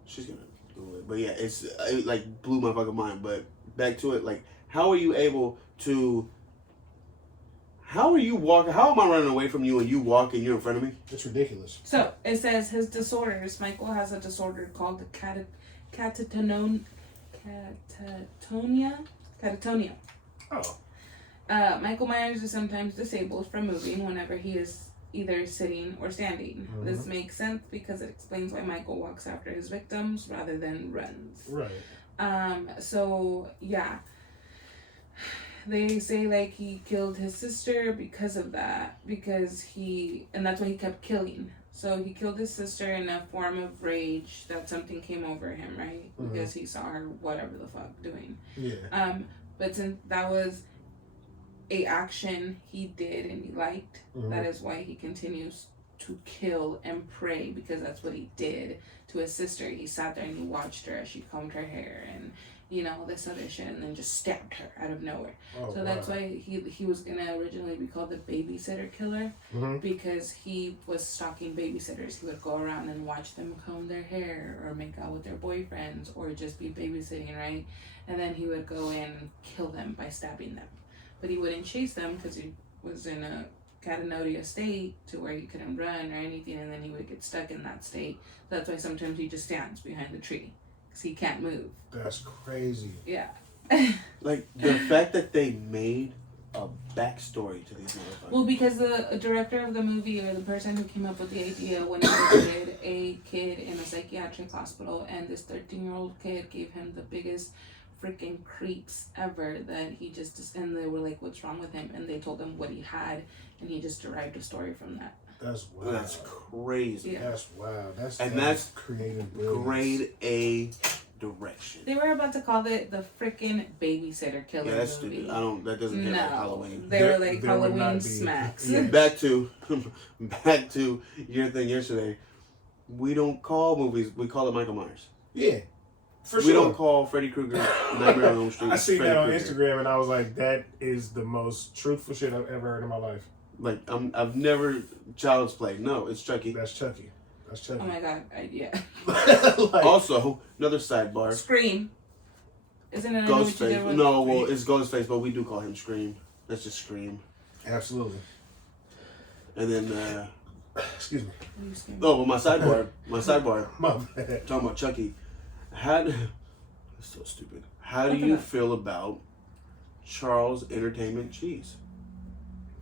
She's gonna do it, but yeah, it like blew my fucking mind. But back to it, like, how are you able to? How are you walking? How am I running away from you and you walk and you're in front of me? It's ridiculous. So it says his disorders. Michael has a disorder called the catatonia. Oh. Michael Myers is sometimes disabled from moving whenever he is either sitting or standing. Mm-hmm. This makes sense because it explains why Michael walks after his victims rather than runs. Right. So yeah. They say like he killed his sister because of that, and that's why he kept killing. So he killed his sister in a form of rage that something came over him, right? Mm-hmm. Because he saw her whatever the fuck doing. Yeah. But since that was a action he did and he liked, mm-hmm. that is why he continues to kill and pray, because that's what he did to his sister. He sat there and he watched her as she combed her hair and, you know, this other shit, and then just stabbed her out of nowhere. So that's why he was gonna originally be called the babysitter killer, because he was stalking babysitters. He would go around and watch them comb their hair or make out with their boyfriends or just be babysitting, right? And then he would go in and kill them by stabbing them. But he wouldn't chase them because he was in a catatonia state to where he couldn't run or anything, and then he would get stuck in that state. So that's why sometimes he just stands behind the tree because he can't move. That's crazy. Yeah. Like, the fact that they made a backstory to these motherfuckers. Well, because the director of the movie, or the person who came up with the idea, when he visited a kid in a psychiatric hospital, and this 13-year-old kid gave him the biggest freaking creeps ever, that he just, and they were like, what's wrong with him? And they told him what he had, and he just derived a story from that. That's wild. That's crazy. Yeah. That's wild. That's creative brilliance. grade A direction. They were about to call it the freaking babysitter killer Yeah, that's movie. stupid. That doesn't get like Halloween. They were like There would not Halloween be. smacks. Yeah. Back to your thing yesterday. We don't call movies, we call it Michael Myers. Yeah, for We sure. don't call Freddy Krueger Nightmare on Elm Street. I seen Freddy that on Krueger. Instagram and I was like, that is the most truthful shit I've ever heard in my life. Like, I've never Child's Play. No, it's Chucky. That's Chucky. That's Chucky. Oh my god, yeah. Like, Also, another sidebar. Scream. Isn't it a movie together Ghostface. with No, well, it's Ghostface, but we do call him Scream. That's just Scream. absolutely. And then, Excuse me. oh, well, my sidebar, My bad. talking about Chucky. It's so stupid. How do Look you it up. feel about Charles Entertainment Cheese?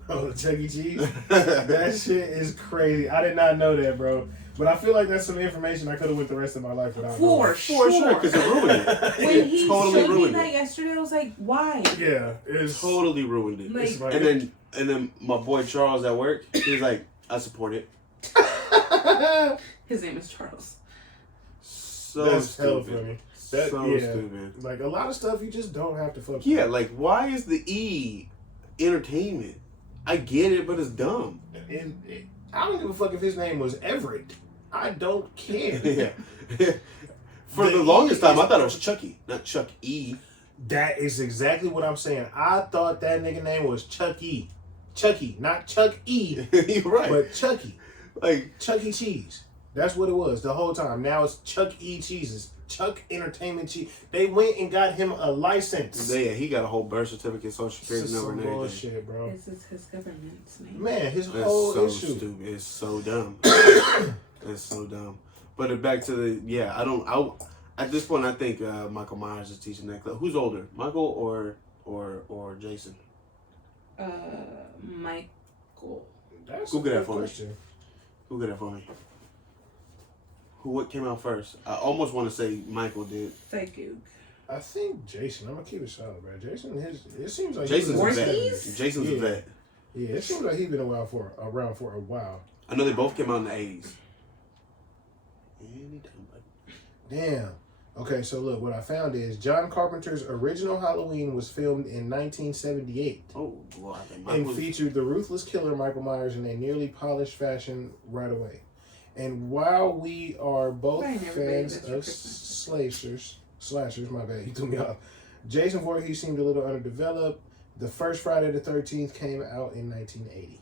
Oh, the Chuck E. Cheese? That shit is crazy. I did not know that, bro. But I feel like that's some information I could have went the rest of my life without knowing. For sure, because it ruined it. When he totally showed me ruined that it. yesterday, I was like, why? Yeah, it's Totally ruined it. Like- it's like, And then my boy Charles at work, he's like, I support it. His name is Charles. So that's hella stupid. funny. That, So yeah, stupid. like a lot of stuff you just don't have to fuck Yeah, with. like, why is the E entertainment? I get it, but it's dumb. And I don't give a fuck if his name was Everett. I don't care. Yeah. For the longest time, I thought it was Chucky, not Chuck E. That is exactly what I'm saying. I thought that nigga name was Chucky. Chucky, not Chuck E, You're right. but Chucky. Like, Chuck E. Cheese. That's what it was the whole time. Now it's Chuck E. Cheeses. Chuck Entertainment Cheese. They went and got him a license. yeah, he got a whole birth certificate, social This security is number, some and everything. bullshit, bro. This is his government's name. Man, his That's whole so issue. stupid. It's so dumb. It's so dumb. But back to the at this point I think Michael Myers is teaching that class. Who's older, Michael or Jason? Michael. That's Google a that good for me. question. Who got that for me? What came out first? I almost want to say Michael did. Thank you. I think Jason. I'm gonna keep it solid, bro. Jason, it seems like Jason's a he was in the vet. 70s. Jason's a Yeah. vet. Yeah, it seems like he's been around for a while. I know they both came out in the 80s. Anytime, buddy. Damn. Okay, so look, what I found is John Carpenter's original Halloween was filmed in 1978 Oh, boy, I think and Michael. featured the ruthless killer Michael Myers in a nearly polished fashion right away. And while we are both Right, everybody, fans that's your of Christmas. slashers, my bad, he threw me off. Jason Voorhees seemed a little underdeveloped. The first Friday the 13th came out in 1980.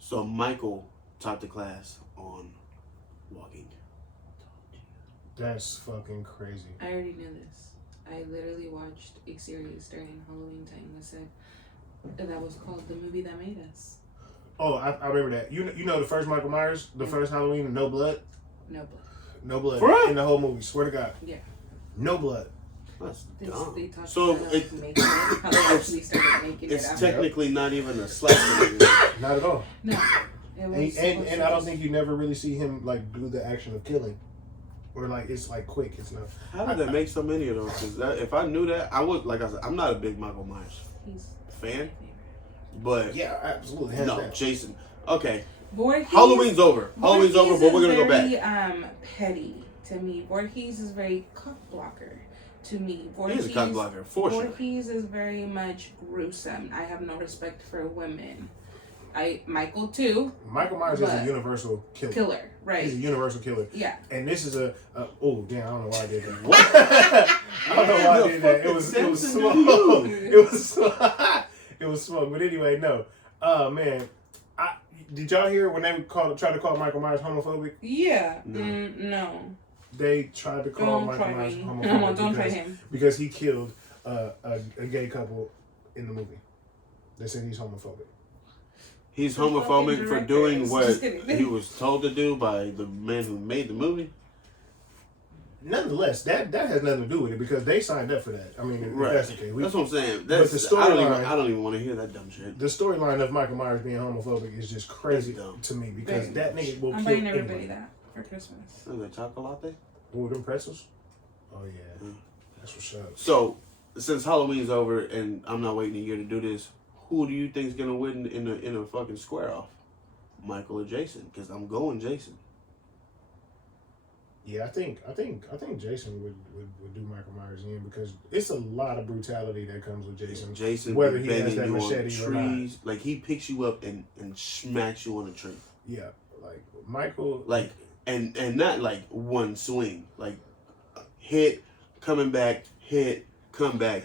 So Michael taught the class on walking. That's fucking crazy. I already knew this. I literally watched a series during Halloween time that said that was called The Movie That Made Us. Oh, I remember that. You know the first Michael Myers, the first Halloween, no blood? No blood. No blood For real? in the whole movie. Swear to God. Yeah. No blood. That's They dumb. talked So about it, making it, how they actually started making it's it after. technically not even a slasher. Not at all. No. It was And I don't think you never really see him like do the action of killing, or like it's like quick. It's not. How did they make so many of those? Because if I knew that, I would. Like I said, I'm not a big Michael Myers He's fan, but Yeah, absolutely. Hands no, down. Jason. Okay, Voorhees, Halloween's over. Halloween's over, but we're gonna go back. Very petty to me. Voorhees is very cock blocker to me. He's a cock blocker for sure. Voorhees is very much gruesome. I have no respect for women. Michael too. Michael Myers is a universal killer. Right. He's a universal killer. Yeah. And this is oh damn, I don't know why I did that. What? I don't know why I did that. It was smoke. It was smoke. But anyway, no. Man, did y'all hear when they tried to call Michael Myers homophobic? Yeah. No. They tried to call Michael Myers homophobic. Don't try him. Because he killed a gay couple in the movie. They said he's homophobic. He's homophobic for doing what he was told to do by the man who made the movie. Nonetheless, that has nothing to do with it because they signed up for that. I mean, right. That's okay. That's what I'm saying. But the storyline, I don't even want to hear that dumb shit. The storyline of Michael Myers being homophobic is just crazy to me because that nigga will kill anybody. I'm buying everybody that for Christmas. Is that chocolate? Oh, them pretzels? Oh yeah, that's what's up. So, since Halloween's over and I'm not waiting a year to do this, who do you think is gonna win in a fucking square off? Michael or Jason? Because I'm going Jason. Yeah, I think Jason would do Michael Myers in because it's a lot of brutality that comes with Jason. Jason, whether he has that machete or not. Like he picks you up and smacks you on a tree. Yeah, like Michael. Like and not like one swing. Like hit, coming back, hit, come back.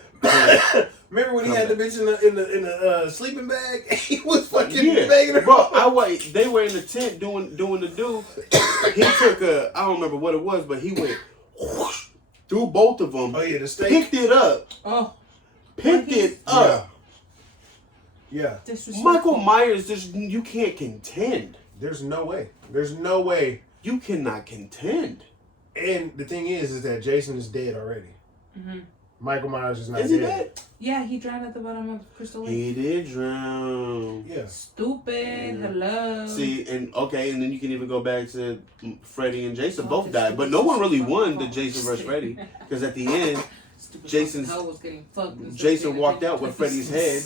Remember when he had the bitch in the sleeping bag? He was fucking banging her. Bro, they were in the tent doing the do. He took I don't remember what it was, but he went whoosh, through both of them. Oh yeah, the steak. Picked it up. Picked it up. Yeah. Michael Myers, you can't contend. There's no way. You cannot contend. And the thing is that Jason is dead already. Mm-hmm. Michael Myers is not dead. Is he dead? Yeah, he drowned at the bottom of Crystal Lake. He did drown. Yeah. Stupid. Yeah. Hello. See, and then you can even go back to Freddy and Jason both died, but no one really won the Jason versus Freddy because at the end, Jason walked out with Freddy's head.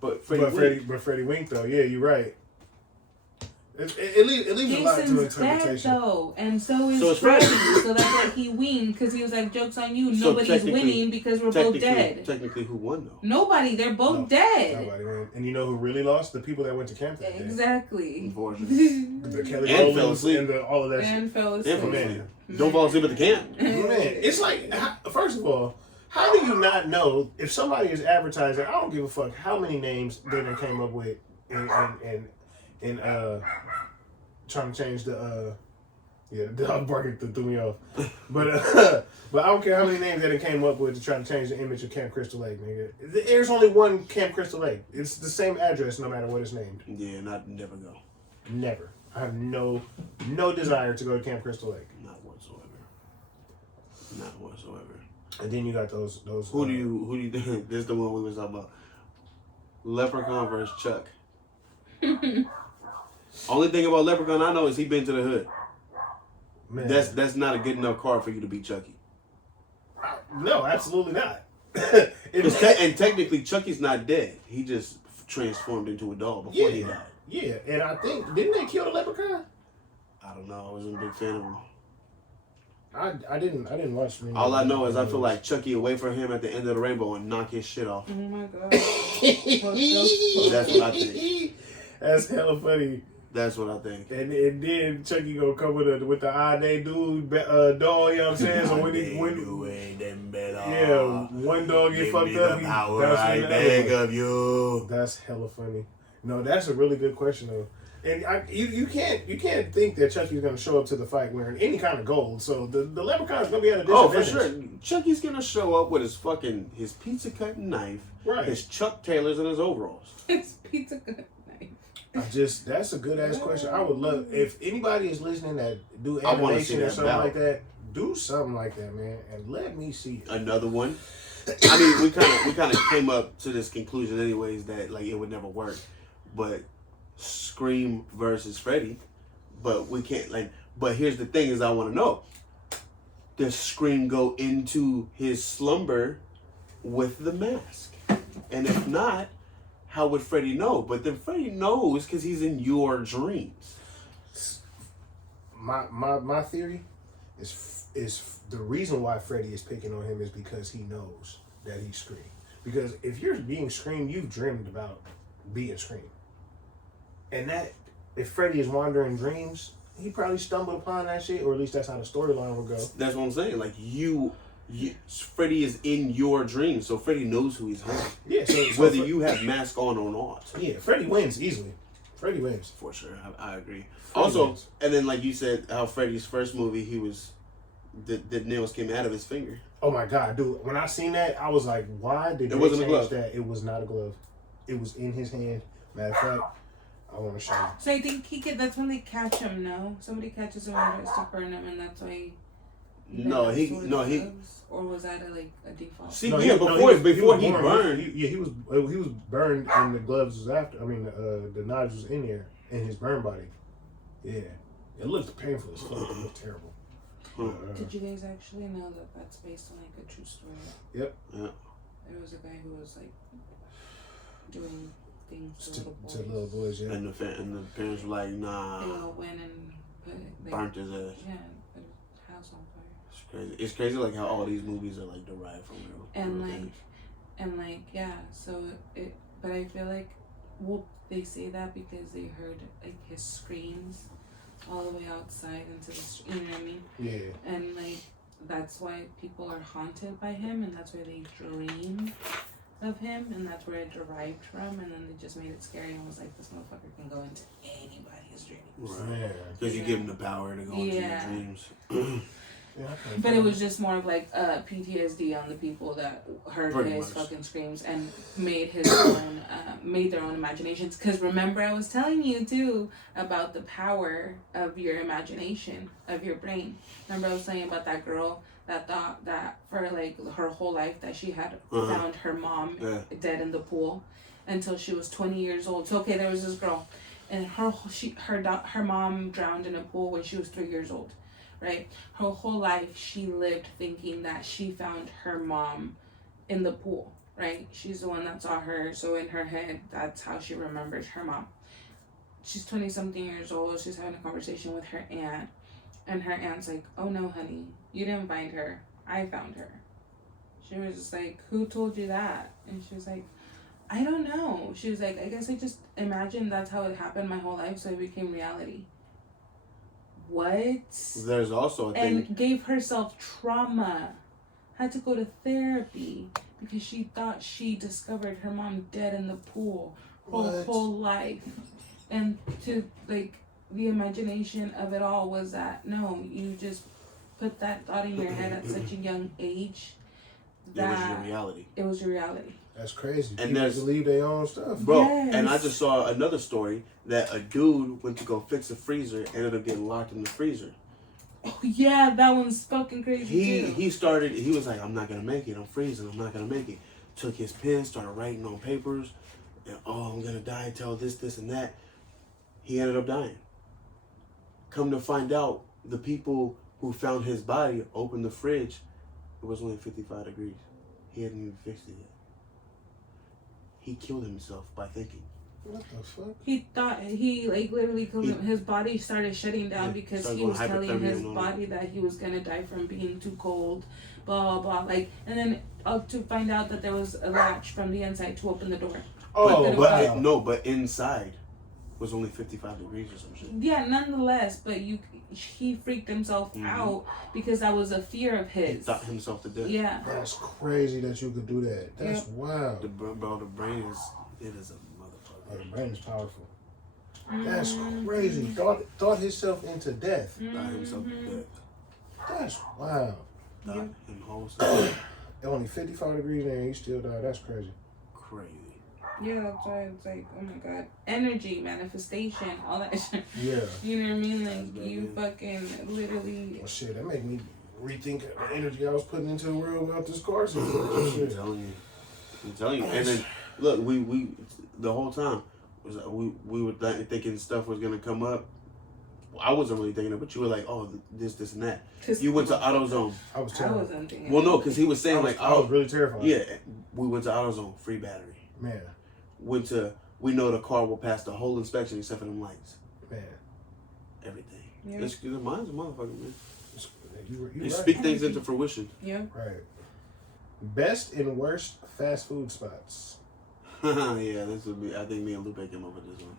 But Freddy winked though. Yeah, you're right. It leaves a lot to interpretation. Dead, though, and so is Freddy. So that's why he weaned because he was like, "Joke's on you. Nobody's winning because we're both dead." Technically, who won though? Nobody. They're both dead. Nobody won. And you know who really lost? The people that went to camp that day. Exactly. The Kelly Rowlands and all of that shit. And fell asleep. Man. Don't fall asleep at the camp. Man, it's like, first of all, how do you not know if somebody is advertising? I don't give a fuck how many names they done came up with and trying to change the dog barking threw me off. But I don't care how many names they came up with to try to change the image of Camp Crystal Lake, nigga. There's only one Camp Crystal Lake. It's the same address no matter what it's named. Yeah, never go. Never. I have no desire to go to Camp Crystal Lake. Not whatsoever. And then you got those. Who do you think? This is the one we was talking about. Leprechaun versus Chuck. Only thing about Leprechaun I know is he been to the hood. Man. That's not a good enough card for you to beat Chucky. No, absolutely not. And technically, Chucky's not dead. He just transformed into a doll before he died. Yeah, and I think didn't they kill the Leprechaun? I don't know. I wasn't a big fan of him. I didn't watch. All I know is I feel like Chucky will wait for him at the end of the rainbow and knock his shit off. Oh my god. That's what I think. That's hella funny. That's what I think. And then Chucky gonna come with the odd day dude doll, you know what I'm saying? So one dog get fucked up, I beg of you. That's hella funny. No, that's a really good question though. And you can't think that Chucky's gonna show up to the fight wearing any kind of gold. So the Leprechaun's gonna be at a disadvantage. Oh, for sure. Chucky's gonna show up with his pizza cutting knife, right? His Chuck Taylors and his overalls. His pizza cutting knife. That's a good ass question. I would love if anybody is listening that do animation or something like that. Do something like that, man, and let me see it. Another one. I mean, we kind of came up to this conclusion, anyways, that like it would never work, but. Scream versus Freddy, but we can't but here's the thing is I want to know, does Scream go into his slumber with the mask? And if not, how would Freddy know? But then Freddy knows because he's in your dreams. My theory is the reason why Freddy is picking on him is because he knows that he's Scream. Because if you're being Scream, you've dreamed about being Scream. And that, if Freddy is wandering dreams, he probably stumbled upon that shit, or at least that's how the storyline will go. That's what I'm saying. Like Freddy is in your dreams, so Freddy knows who he's hunting. Yeah, so whether you have mask on or not. Yeah, Freddy wins easily. Freddy wins. For sure, I agree. Freddy also, wins. And then like you said, how Freddy's first movie, the nails came out of his finger. Oh my god, dude! When I seen that, I was like, "Why did they wasn't a change glove. that?" It was not a glove. It was in his hand. Matter of fact, I want to show you. So I think that's when they catch him. No, somebody catches him and tries to burn him, and that's why. Or was that a default? See, before he burned. burned, he was burned, and the gloves was after. I mean, the knives was in there in his burn body. Yeah, it looked painful as fuck. It looked terrible. Did you guys actually know that that's based on a true story? Yep. Yeah. There was a guy who was doing things To little boys, yeah. And the parents were like, nah. They all went and burnt his ass. Yeah, put his house on fire. It's crazy. It's crazy like how all these movies are derived from real. But I feel like, they say that because they heard his screams all the way outside into the street, you know what I mean? Yeah. And that's why people are haunted by him, and that's why they dream of him, and that's where it derived from, and then they just made it scary and was like, this motherfucker can go into anybody's dreams. Right. Because you give him the power to go into your dreams. Yeah, but it was just more of PTSD on the people that heard Pretty his much. fucking screams and made his own, made their own imaginations. Because remember, I was telling you too about the power of your imagination, of your brain. Remember, I was saying about that girl that thought that for her whole life that she had found her mom dead in the pool until she was 20 years old. So there was this girl, and her mom drowned in a pool when she was 3 years old. Right? Her whole life she lived thinking that she found her mom in the pool, right? She's the one that saw her, so in her head, that's how she remembers her mom. She's 20-something years old, she's having a conversation with her aunt, and her aunt's like, oh no, honey, you didn't find her, I found her. She was just like, who told you that? And she was like, I don't know. She was like, I guess I just imagined that's how it happened my whole life, so it became reality. What? There's also a thing. And gave herself trauma. Had to go to therapy because she thought she discovered her mom dead in the pool her whole life. And to the imagination of it all was that no, you just put that thought in your head at such a young age that it was your reality. It was your reality. That's crazy. And people believe their own stuff. Bro, Yes. And I just saw another story that a dude went to go fix a freezer, ended up getting locked in the freezer. Oh yeah, that one's fucking crazy too. He was like, I'm not gonna make it, I'm freezing, I'm not gonna make it. Took his pen, started writing on papers, and I'm gonna die, tell this and that. He ended up dying. Come to find out, the people who found his body opened the fridge, it was only 55 degrees. He hadn't even fixed it yet. He killed himself by thinking. What the fuck? He thought he literally killed him. His body started shutting down because he was telling his body that he was gonna die from being too cold, blah blah blah. And then to find out that there was a latch from the inside to open the door. But inside was only 55 degrees or some shit. Yeah, nonetheless, but he freaked himself out because that was a fear of his. He thought himself to death. Yeah. That's crazy that you could do that. That's wild. The brain is a motherfucker. Oh, the brain is powerful. That's crazy. Thought himself into death. Thought himself to death. That's wild. Thought him wholesome. Only 55 degrees there and he still died. That's crazy. Crazy. Yeah, that's why it's oh my god. Energy, manifestation, all that shit. Yeah. You know what I mean? You fucking literally... Well, shit, that made me rethink the energy I was putting into the world without this car. I'm telling you. And then, look, we the whole time, we were thinking stuff was going to come up. I wasn't really thinking it, but you were like, oh, this, and that. You went to AutoZone. I was terrified. I wasn't thinking. Well, no, because he was saying, I was really terrified. Yeah, we went to AutoZone, free battery. Man. We know the car will pass the whole inspection except for them lights. Man. Everything. Yeah. Mine's a motherfucker, man. You right. Speak things into fruition. Yeah. Right. Best and worst fast food spots. Yeah, this would be. I think me and Lupe came up with this one.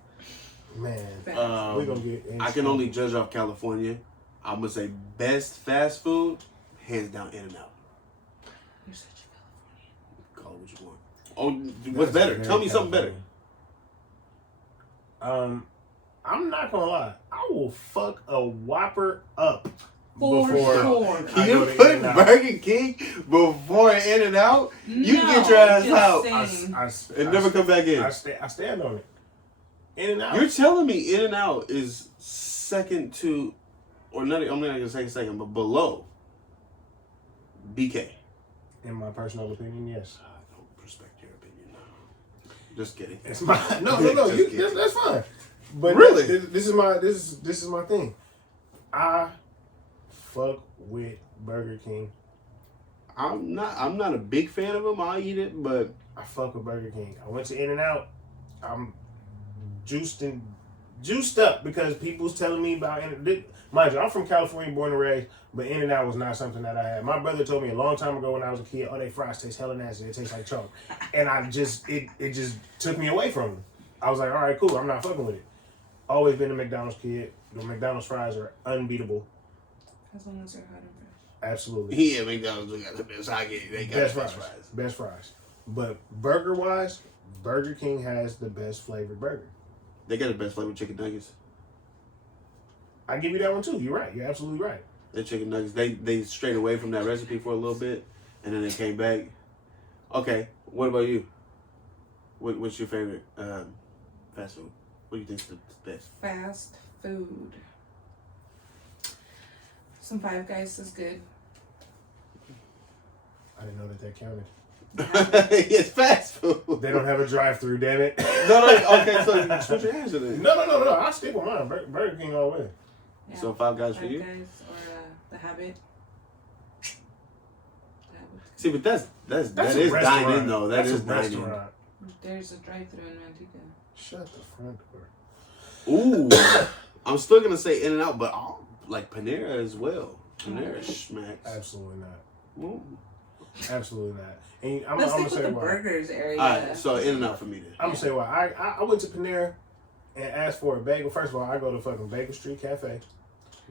Man, Facts. we gonna get. I can only judge off California. I'm gonna say best fast food, hands down, In-N-Out. You're such a Californian. Call it what you want. Oh, what's better? Tell me something better. I'm not gonna lie. I will fuck a Whopper up For before sure. I You go to put In-N-Out. Burger King before In-N-Out? You No, get your ass just out saying. and never come back in. I stand on it. In-N-Out. You're telling me In-N-Out is second to, or not? I'm not gonna say second, but below BK. In my personal opinion, yes. I don't respect your opinion. Just kidding. It's my no. Just kidding. That's fine. But Really? this is my thing. I fuck with Burger King. I'm not a big fan of them. I'll eat it, but I fuck with Burger King. I went to In-N-Out. I'm juiced up because people's telling me about In-N-Out. Mind you, I'm from California, born and raised, but In-N-Out was not something that I had. My brother told me a long time ago when I was a kid, oh, they fries taste hella nasty. It tastes like chalk. And I just, it just took me away from them. I was like, all right, cool. I'm not fucking with it. Always been a McDonald's kid. The McDonald's fries are unbeatable. As long as they're hot and fresh. Absolutely. yeah, McDonald's got the best hockey. They got Best the best fries. fries. Best fries. But burger-wise, Burger King has the best flavored burger. They got the best flavored chicken nuggets. I give you that one too. You're right. You're absolutely right. Their chicken nuggets, they strayed away from that recipe for a little bit, and then they came back. Okay, what about you? What's your favorite fast food? What do you think's the best? Fast food. Some Five Guys is good. I didn't know that counted. It's fast food. They don't have a drive-through, damn it. No, okay, so you switch your answer then. No. I stick with mine. Burger King all the way. Yeah. So Five Guys for Five you? Guys or The Habit. See, but that is a restaurant. dining though. That's is a dining. restaurant. There's a drive-through in Antarctica. Shut the front door. Ooh, I'm still gonna say In-N-Out, but I'll like Panera as well. Panera smacks. Absolutely not. Ooh. Absolutely not. And I'm Let's gonna stick say with the why. burgers area. All right, so In-N-Out for me then. I'm gonna say why. I went to Panera and asked for a bagel. First of all, I go to fucking Bagel Street Cafe.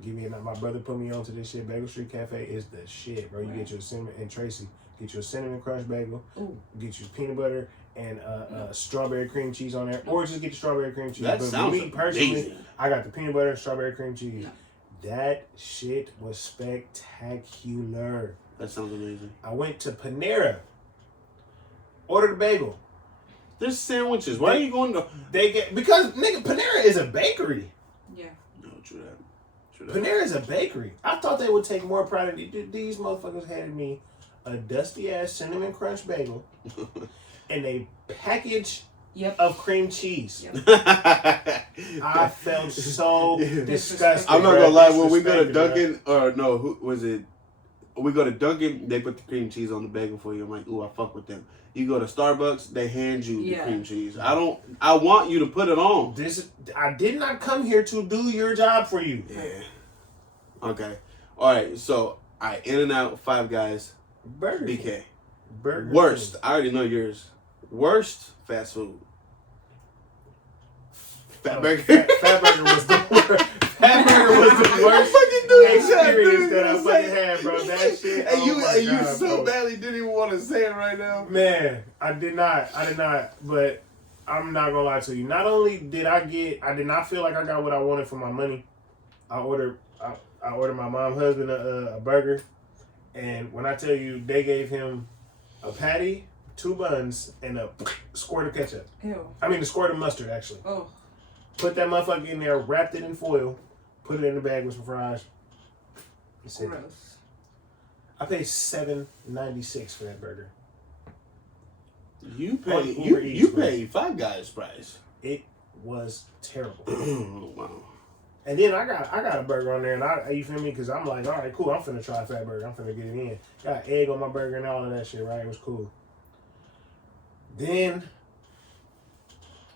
Give me my brother put me on to this shit. Bagel Street Cafe is the shit, bro. You get your cinnamon and Tracy get your cinnamon crunch bagel. Ooh. Get your peanut butter and strawberry cream cheese on there, or just get the strawberry cream cheese. That but sounds me personally, amazing. I got the peanut butter and strawberry cream cheese. No. That shit was spectacular. That sounds amazing. I went to Panera, ordered a bagel. There's sandwiches. Why are you going to? Because nigga, Panera is a bakery. Yeah. No, true that. Panera is a bakery. I thought they would take more pride in these motherfuckers handed me a dusty ass cinnamon crunch bagel and a package of cream cheese. Yep. I felt so disgusted. I'm not gonna lie. When we go to Dunkin', or no, who was it? We go to Dunkin', they put the cream cheese on the bagel for you. I'm like, ooh, I fuck with them. You go to Starbucks, they hand you the cream cheese. I want you to put it on. I did not come here to do your job for you. Yeah. Okay. All right. So, In-N-Out, Five Guys, Burger BK. King. Burger Worst. King. I already know yours. Worst fast food. Fatburger. Fatburger was the worst. Fatburger was the worst experience that I fucking had, bro. That shit. And you God, so bro. badly didn't even want to say it right now. Man, I did not. But I'm not gonna lie to you. Not only did I did not feel like I got what I wanted for my money. I ordered my mom's husband a burger, and when I tell you they gave him a patty, 2 buns, and a squirt of ketchup. Ew. I mean, a squirt of mustard actually. Oh. Put that motherfucker in there, wrapped it in foil, put it in the bag with some fries. Gross. I paid $7.96 for that burger. You On pay Uber Eats, you bro. pay Five Guys price. It was terrible. Oh, wow. And then I got a burger on there, and you feel me? Because I'm like, all right, cool. I'm finna try Fat Burger. I'm finna get it in. Got egg on my burger and all of that shit, right? It was cool. Then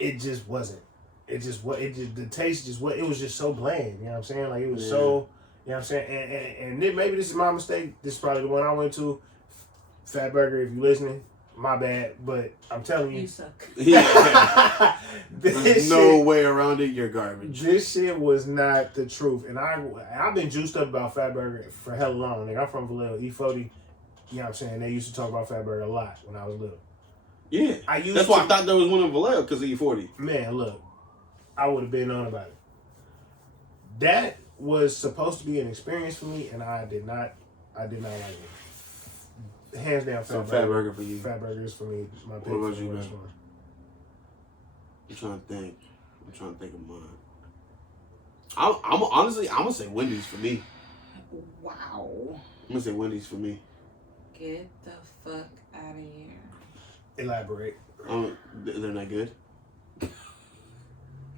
it just wasn't. The taste just what it was just so bland. You know what I'm saying? Like it was so. You know what I'm saying? And then maybe this is my mistake. This is probably the one I went to. Fat Burger, if you listening, My bad, but I'm telling you. You suck. Yeah. There's no way around it. You're garbage. This shit was not the truth. And I've been juiced up about Fatburger for hella long. Like, I'm from Vallejo, E40. You know what I'm saying? They used to talk about Fatburger a lot when I was little. Yeah. That's why I thought there was one in Vallejo because of E40. Man, look. I would have been on about it. That was supposed to be an experience for me, and I did not like it. Hands down, Fatburger for you. Fatburgers for me. My pick. What about you, man? I'm trying to think of mine. I'm honestly, I'm gonna say Wendy's for me. Wow. I'm gonna say Wendy's for me. Get the fuck out of here. Elaborate. They're not good.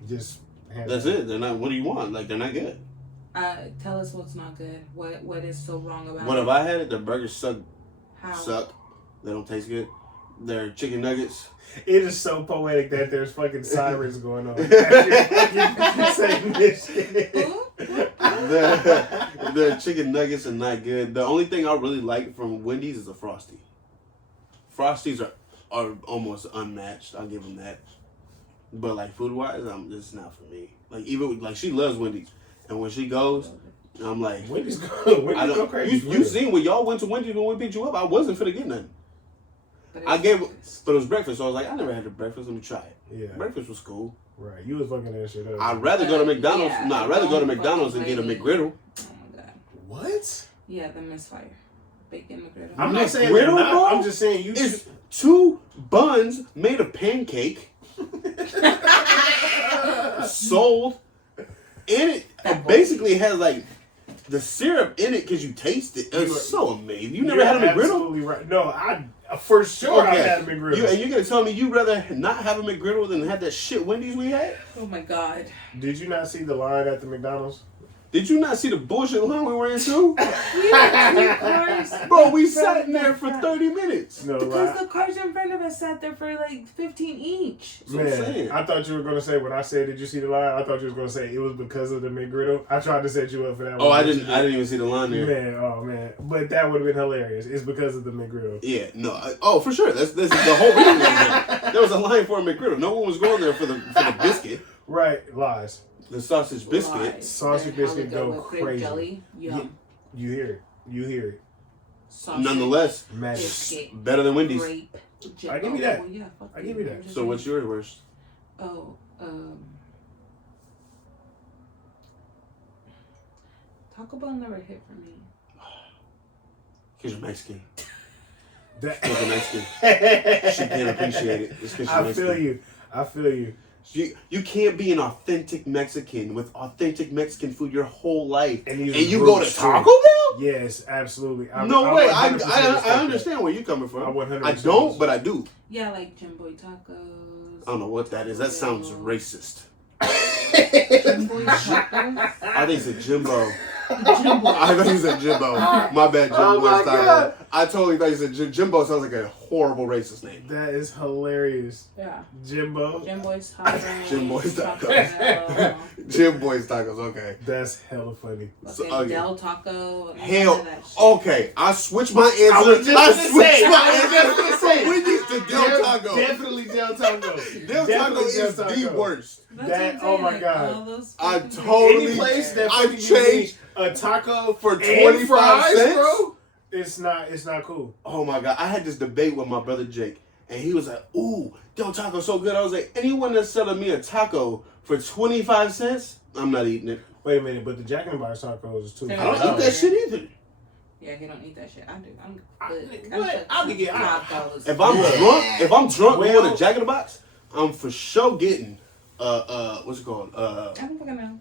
Just. That's it. They're not. What do you want? Like, they're not good. Tell us what's not good. What is so wrong about it? What have I had? Their burgers suck. How? Suck. They don't taste good. Their chicken nuggets. It is so poetic that there's fucking sirens going on. Saying this shit. Their chicken nuggets are not good. The only thing I really like from Wendy's is a Frosty. Frosties are almost unmatched. I'll give them that. But like food wise, it's not for me. Like even like she loves Wendy's, and when she goes, I'm like Wendy's go crazy. You seen when y'all went to Wendy's when we picked you up? I wasn't finna get nothing. But it was breakfast, so I was like, I never had the breakfast. Let me try it. Yeah, breakfast was cool. Right, you was fucking that shit up. I'd rather go to McDonald's. Yeah, I'd rather go to McDonald's and get a McGriddle. Oh my god. What? Yeah, the misfire. Bacon McGriddle. I'm not saying McGriddle, not, bro? I'm just saying It's 2 buns made of pancake. Sold, and it basically has like the syrup in it because you taste it. It's so amazing. You never had a McGriddle? Absolutely right. No, I for sure Okay. I've had a McGriddle. And you're gonna tell me you'd rather not have a McGriddle than have that shit Wendy's we had? Oh my god. Did you not see the line at the McDonald's? Did you not see the bullshit line we were in too? We had 2 cars. Bro, we sat in there for 30 minutes. No, Because right? the cars in front of us sat there for like 15 each. That's what I'm saying. Man, I thought you were gonna say when I said, "Did you see the line?" I thought you was gonna say it was because of the McGriddle. I tried to set you up for that. Oh, one, I but you didn't even see the line there. Man, oh man, but that would have been hilarious. It's because of the McGriddle. Yeah, no. For sure. This is the whole reason. There was a line for a McGriddle. No one was going there for the biscuit. Right, lies. The sausage biscuit. Lies. Sausage And biscuit how we go with grape crazy. Jelly. Yum. You hear it. You hear it. Sausage, Nonetheless, Magic. biscuit, better than Wendy's. grape, jelly. I give you that. Oh, yeah, fuck I you. give you that. I'm just So what's saying. yours worst? Oh, Taco Bell never hit for me. Because you're Mexican. That- Because you're Mexican. She can't appreciate it. It's because you're I Mexican. I feel you. You can't be an authentic Mexican with authentic Mexican food your whole life. And And these you rude go to shit. Taco Bell? Yes, absolutely. No way. I 100% respect that. understand where you're coming from. I 100% I don't, but I do. Yeah, like Jimbo tacos. I don't know what that is. That sounds racist. Jimbo tacos. I think it's a Jimbo. Jimbo. I thought you said Jimbo. My bad, Jimbo. Oh my God. I totally thought you said Jimbo. Sounds like a horrible racist name. That is hilarious. Yeah. Jimbo. Jimbo's tacos. Jimbo's Taco tacos. Bell, Jim Boy's tacos. Okay. That's hella funny. fucking okay. Del Taco. none Hell. of that shit. Okay. I switched my answer. I was just gonna say. From Wendy's to Del Taco. Definitely Del Taco. Del Taco is the worst. That's That- what I'm oh my saying, God. all those I fucking totally- Any place that I fucking gives changed me a taco for and 25 fries, cents? bro. It's not cool. Oh my God. I had this debate with my brother Jake. And he was like, ooh, Del Taco's so good. I was like, anyone that's selling me a taco for 25 cents, I'm not eating it. Wait a minute, but the Jack in the Box tacos is too. I I don't eat that shit either. Yeah, he don't eat that shit. I do. I'm good. What? I'll be getting- tacos. If I'm drunk Well- going to Jack in the Box, I'm for sure getting what's it called? I don't fucking know.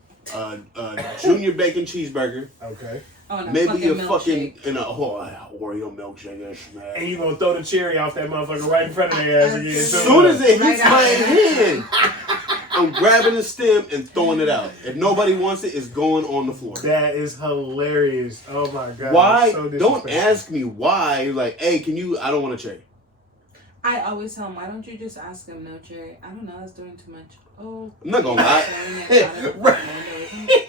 Junior bacon cheeseburger. Okay. Oh, and Maybe a milkshake. fucking Oreo milkshake. That's And mad. you gonna throw the cherry off that motherfucker right in front of their ass again. As too. soon as it hits Right my out. hand, I'm grabbing the stem and throwing it out. If nobody wants it, it's going on the floor. That is hilarious. Oh my God. Why? So Don't disrespectful. ask me why. Like, hey, can you? I don't want a cherry. I always tell him, why don't you just ask him no cherry? I don't know, that's doing too much. Oh. I'm not gonna lie.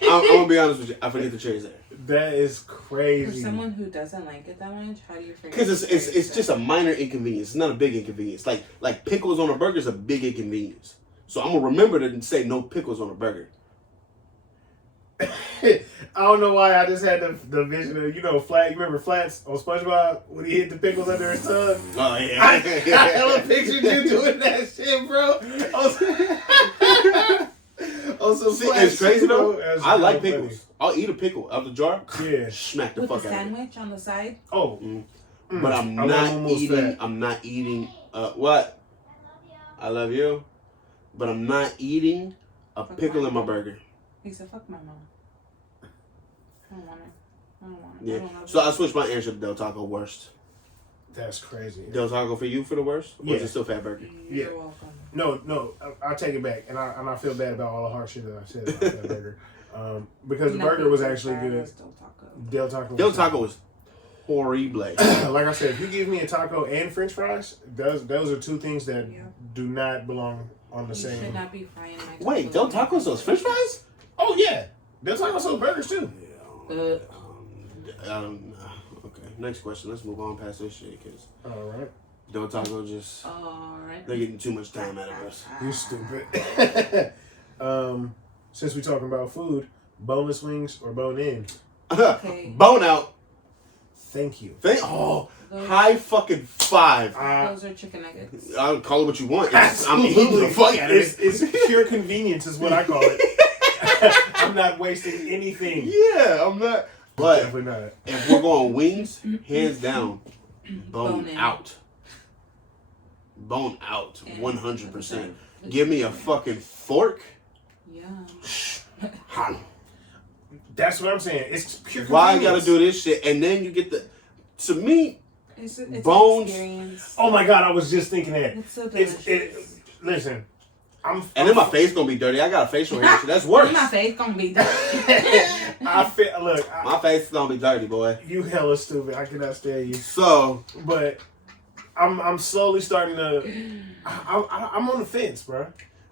I'm gonna be honest with you. I forget the cherry's there. That is crazy. For someone who doesn't like it that much, how do you figure? Because it's just a minor inconvenience. It's not a big inconvenience. Like pickles on a burger is a big inconvenience. So I'm gonna remember to say no pickles on a burger. I don't know why I just had the vision of Flat. You remember Flats on SpongeBob when he hit the pickles under his tongue? Oh yeah. I hella pictured you doing that shit, bro. See, it's crazy though. I like funny. pickles. I'll eat a pickle out the jar. Yeah. Smack the with fuck the out of it. sandwich on the side. Oh. But I'm not eating. What? I love you. But I'm not eating a pickle in my burger. He said, "Fuck my mom." I don't want it. Yeah. So I switched my answer to Del Taco worst. That's crazy. Del Taco for you for the worst? Or is it still Fat Burger? You're welcome. No, I'll take it back, and I feel bad about all the harsh shit that I said about that burger, because the burger was actually good. Del Taco was horrible. Like I said, if you give me a taco and French fries, those are two things that do not belong on the same. You should not be frying my tacos. Wait, Del Taco sells French fries? Oh yeah, Del Taco sells burgers too. Okay, next question. Let's move on past this shit because all right, Del Taco just they're getting too much time out of us. You stupid. Since we're talking about food, boneless wings or bone in? Okay. Bone out. Thank you. High fucking five. Those are chicken nuggets. I'll call it what you want. I'm eating the fuck out of it. It's pure convenience is what I call it. I'm not wasting anything. Yeah, I'm not. But definitely not. If we're going wings, hands down, bone out. Bone out, 100%. Give me a fucking fork. Yeah. That's what I'm saying. It's pure convenience. Why I gotta do this shit? And then you get to me, it's bones. Oh my God, I was just thinking that. It's so delicious. Listen. And then my face gonna be dirty. I got a facial hair, so that's worse. My face gonna be dirty. My face is gonna be dirty, boy. You hella stupid. I cannot stand you. So, but I'm slowly starting to. I'm on the fence, bro.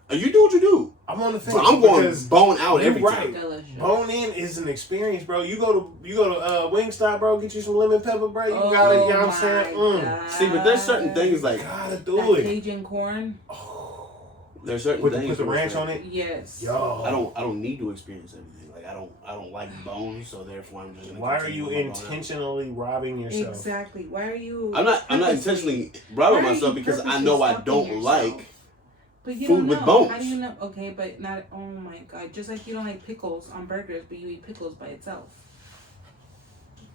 You do what you do. I'm on the fence. So I'm going bone out every time. Delicious. Bone in is an experience, bro. You go to Wingstop, bro. Get you some lemon pepper, bro. You Oh gotta, you know what I'm saying? God. See, but there's certain things like gotta do it. Cajun corn. There's certain things with the ranch on it. Yes. Yo, I don't need to experience everything. Like I don't like bones, so therefore I'm just. Why are you intentionally robbing yourself? Exactly. Why are you? I'm not intentionally robbing myself because I know I don't like food with bones. How do you know? Okay, but not. Oh my God! Just like you don't like pickles on burgers, but you eat pickles by itself.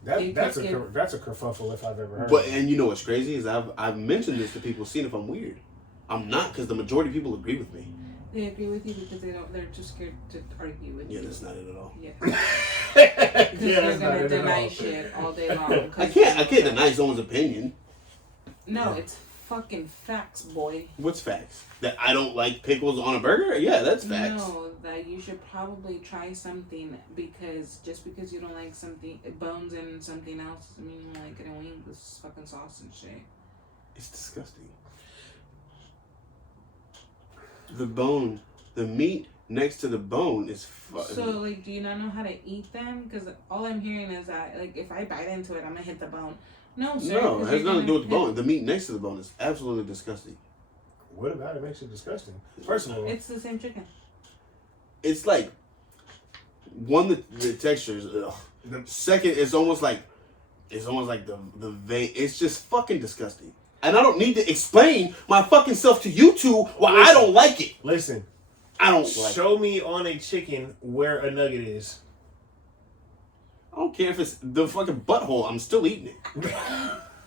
That's a kerfuffle if I've ever heard. But and you know what's crazy is I've mentioned this to people, seeing if I'm weird. I'm not, because the majority of people agree with me. They agree with you because they're too scared to argue with you. Yeah, that's not it at all. Yeah. Because they're gonna deny shit all day long. I can't deny someone's opinion. No, it's fucking facts, boy. What's facts? That I don't like pickles on a burger? Yeah, that's facts. No, that you should probably try something because just because you don't like something bones and something else doesn't mean you don't like it in wings with fucking sauce and shit. It's disgusting. The bone, the meat next to the bone is So, like, do you not know how to eat them? Because all I'm hearing is that, like, if I bite into it, I'm going to hit the bone. No, sir. No, it has nothing to do with the bone. The meat next to the bone is absolutely disgusting. What about it makes it disgusting? First of all, it's the same chicken. It's like, one, the texture is, ugh. Second, it's almost like the vein. It's just fucking disgusting. And I don't need to explain my fucking self to you two why I don't like it. Listen. I don't like it. Show me on a chicken where a nugget is. I don't care if it's the fucking butthole. I'm still eating it.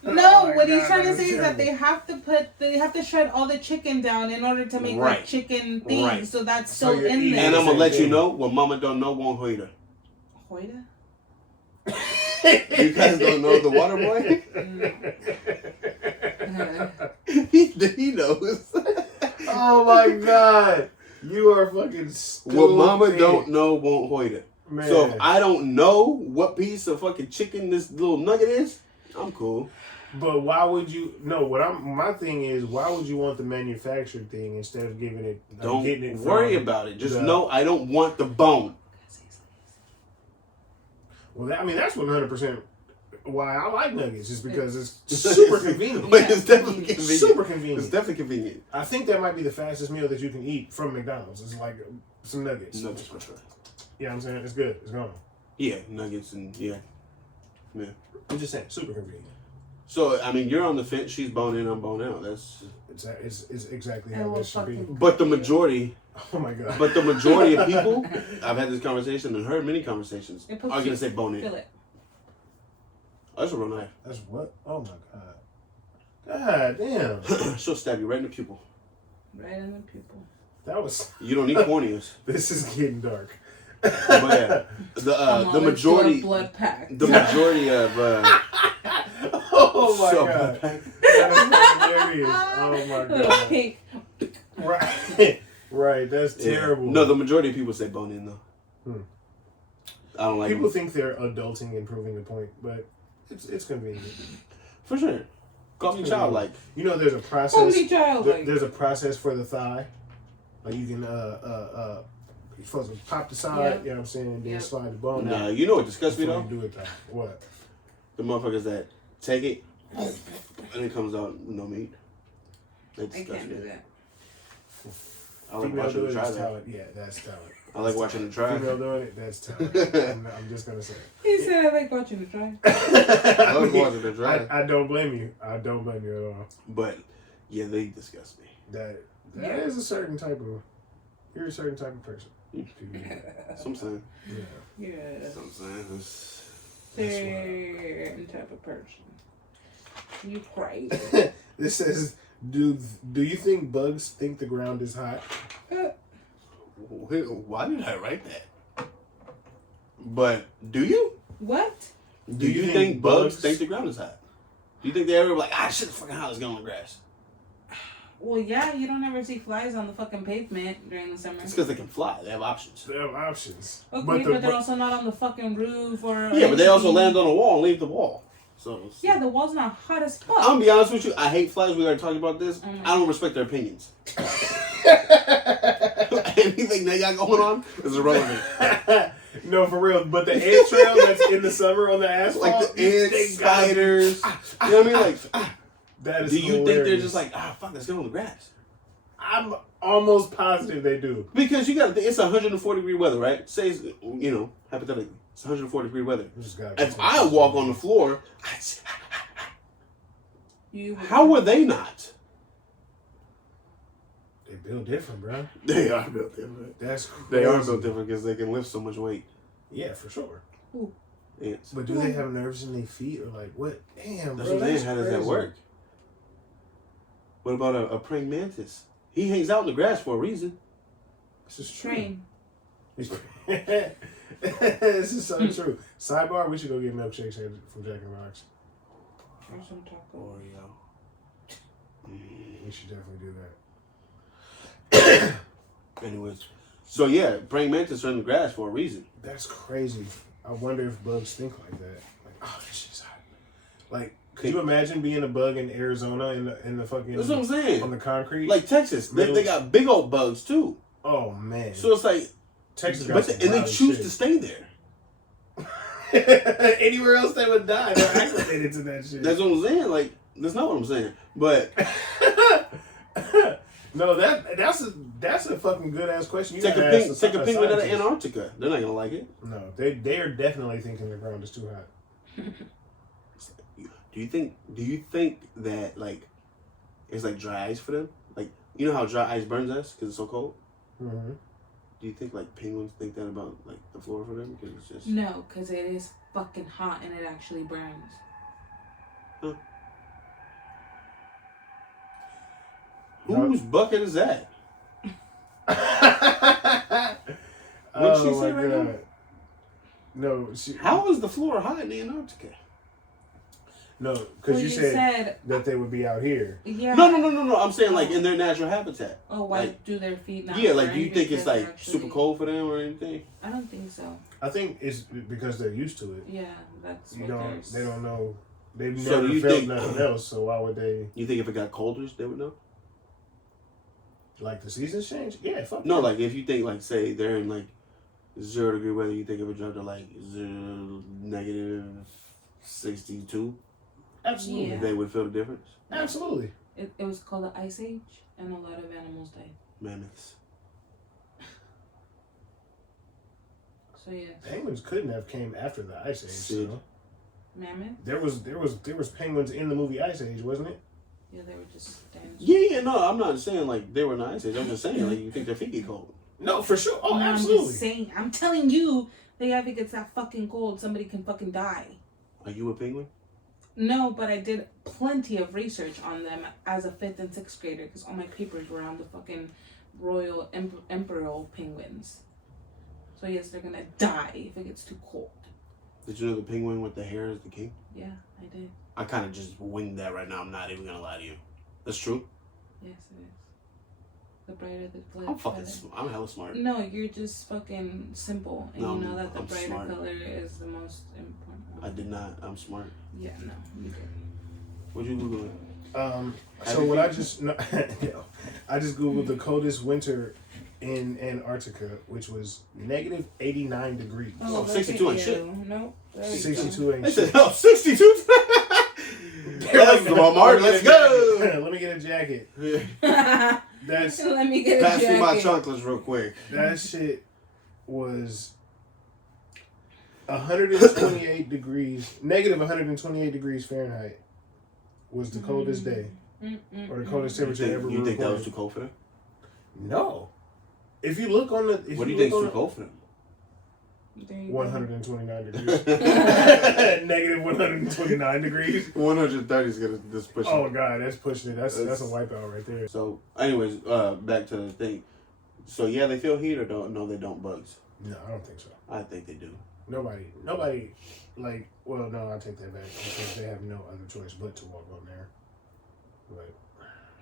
No, what he's trying to say is that they have to shred all the chicken down in order to make the chicken thing. Right. So that's still in there. And I'm going to let you know what mama don't know won't hoida. Hoida? You guys don't know the water boy? He knows. Oh my God. You are fucking stupid. What mama don't know won't hoida. Man. So if I don't know what piece of fucking chicken this little nugget is, I'm cool. But why would you? No, my thing is, why would you want the manufactured thing instead of giving it? Don't getting it worry about it. Just know I don't want the bone. Well, that's 100% why I like nuggets, is because it's super convenient. But it's definitely convenient. Super convenient. It's definitely convenient. I think that might be the fastest meal that you can eat from McDonald's. It's like some nuggets. Nuggets for sure. Yeah, I'm saying it's good. It's gone. Yeah, nuggets and yeah. I'm just saying, super convenient. So you're on the fence. She's bone in, I'm bone out. That's it's exactly how that should be. But the majority. Oh my god. But the majority of people, I've had this conversation and heard many conversations, are gonna say bone in. Feel it. Oh, that's a real knife. That's what? Oh my god. God damn. She'll stab you right in the pupil. Right in the pupil. That was. You don't need corneas. This is getting dark. But yeah, the majority. Blood pack. The majority of. Oh my god. That's hilarious. Oh my god. Pink. Right. Right. That's terrible. No, the majority of people say bone in though. I don't like. People think they're adulting and proving a point, but it's convenient. For sure. Call me childlike. You know, there's a process. Call me childlike. There's a process for the thigh. Like you can you're supposed to pop the side. Yep. You know what I'm saying? And then slide the bone. Nah, you know what disgusts me though? You do it though. What? The motherfuckers that take it and it comes out with no meat. They disgust I can't me. do that. I like watching them try that. Talent. Yeah, that's talent. I like watching them try. Female doing it, that's talent. I'm just gonna say. He said I like watching the try. I like watching them try. I don't blame you. I don't blame you at all. But yeah, they disgust me. That is a certain type of. You're a certain type of person. That's what I'm saying. Yeah. That's what I'm saying. Certain type of person. You crazy. This says, do you think bugs think the ground is hot? Why did I write that? But do you? What? Do you think bugs think the ground is hot? Do you think they ever like, shit, it's fucking hot, let's go on the grass? Well, yeah, you don't ever see flies on the fucking pavement during the summer. It's because they can fly. They have options. They have options. Okay, but they're also not on the fucking roof or... Yeah, but they also land on a wall and leave the wall. So yeah, the wall's not hot as fuck. I'm gonna be honest with you. I hate flies. We already talked about this. I don't respect their opinions. Anything they got going on is irrelevant. No, for real. But the ant trail that's in the summer on the asphalt, like the ants, spiders. You know what I mean? Like, that is. Do you hilarious. think they're just like, fuck, let's get on the grass? I'm almost positive they do. Because you got it's 140 degree weather, right? Say, hypothetically, it's 140 degree weather. If I walk on the floor, how were they not? They built different, bro. They are built different. That's crazy. They are built different because they can lift so much weight. Yeah, for sure. Ooh. Ants. But do they have nerves in their feet or like what? Damn, That's bro. what I'm saying. How does that work? What about a praying mantis? He hangs out in the grass for a reason. This is true. Train. This is so true. Sidebar: we should go get milkshakes from Jack and Rocks. Or some taco. We should definitely do that. Anyways, so yeah, praying mantis are in the grass for a reason. That's crazy. I wonder if bugs think like that. Like, oh, this shit's hot. Like, could you imagine being a bug in Arizona in the fucking? That's what I'm saying. On the concrete, like Texas, they got big old bugs too. Oh man. So it's like Texas, and they choose to stay there. Anywhere else they would die. They're acclimated to that shit. That's what I'm saying. Like, that's not what I'm saying. But no, that's a fucking good ass question. Take a penguin out of Antarctica. They're not gonna like it. No, they are definitely thinking the ground is too hot. Do you think that like it's like dry ice for them? Like, you know how dry ice burns us because it's so cold? Mm-hmm. Do you think like penguins think that about like the floor for them? Because it's just No, because it is fucking hot and it actually burns. Huh. Whose bucket is that? What'd she say right now? No, how is the floor hot in Antarctica? No, because you said that they would be out here. Yeah. No. I'm saying like in their natural habitat. Oh, why do their feet not? Yeah, like do you think it's like actually super cold for them or anything? I don't think so. I think it's because they're used to it. Yeah, that's They don't know. They've So never do you felt think- nothing else. So why would they? You think if it got colder, they would know? Like the seasons change? Yeah, fuck. No, yeah. like if you think like say they're in like 0 degree weather, you think it would jump to like -62? Absolutely. Yeah. They would feel the difference. Absolutely. It was called the Ice Age, and a lot of animals died. Mammoths. So yeah. Penguins couldn't have came after the Ice Age. Sid. So. Mammoth? There was penguins in the movie Ice Age, wasn't it? Yeah, they were just dinosaurs. Yeah, no, I'm not saying like they were in the Ice Age. I'm just saying like you think their feet get cold. No, for sure. Oh, No, absolutely. I'm telling you, the if it gets that fucking cold, somebody can fucking die. Are you a penguin? No, but I did plenty of research on them as a 5th and 6th grader because all my papers were on the fucking royal imperial penguins. So yes, they're gonna die if it gets too cold. Did you know the penguin with the hair is the king? Yeah, I did. I kind of just winged that right now. I'm not even gonna lie to you. That's true. Yes, it is. The brighter the color. I'm hella smart. No, you're just fucking simple, and No, you know that the I'm brighter smart. color is the most important. I did not. I'm smart. Yeah, no, you did. What'd you Google? So what I just I just googled the coldest winter in Antarctica, which was -89 degrees. Oh, look 62 at ain't you. shit. Nope. there you 62 ain't I shit. said, 62. Let's go, Mark. Let's go. Let me get a jacket. go. That's Let me get a Pass me my jacket. chocolates real quick. that shit was 128 degrees, -128 degrees Fahrenheit was the coldest day, or the coldest temperature ever You think that was recorded. too cold for them? No. If you look on the, What do you think is too cold for them? There you go. 129 degrees, -129 degrees. 130 is gonna just push. Oh it. god, that's pushing it. That's a wipeout right there. So, anyways, back to the thing. So yeah, they feel heat or don't? No, they don't. Bugs. No, I don't think so. I think they do. Nobody, like, well, no, I take that back because they have no other choice but to walk on there. But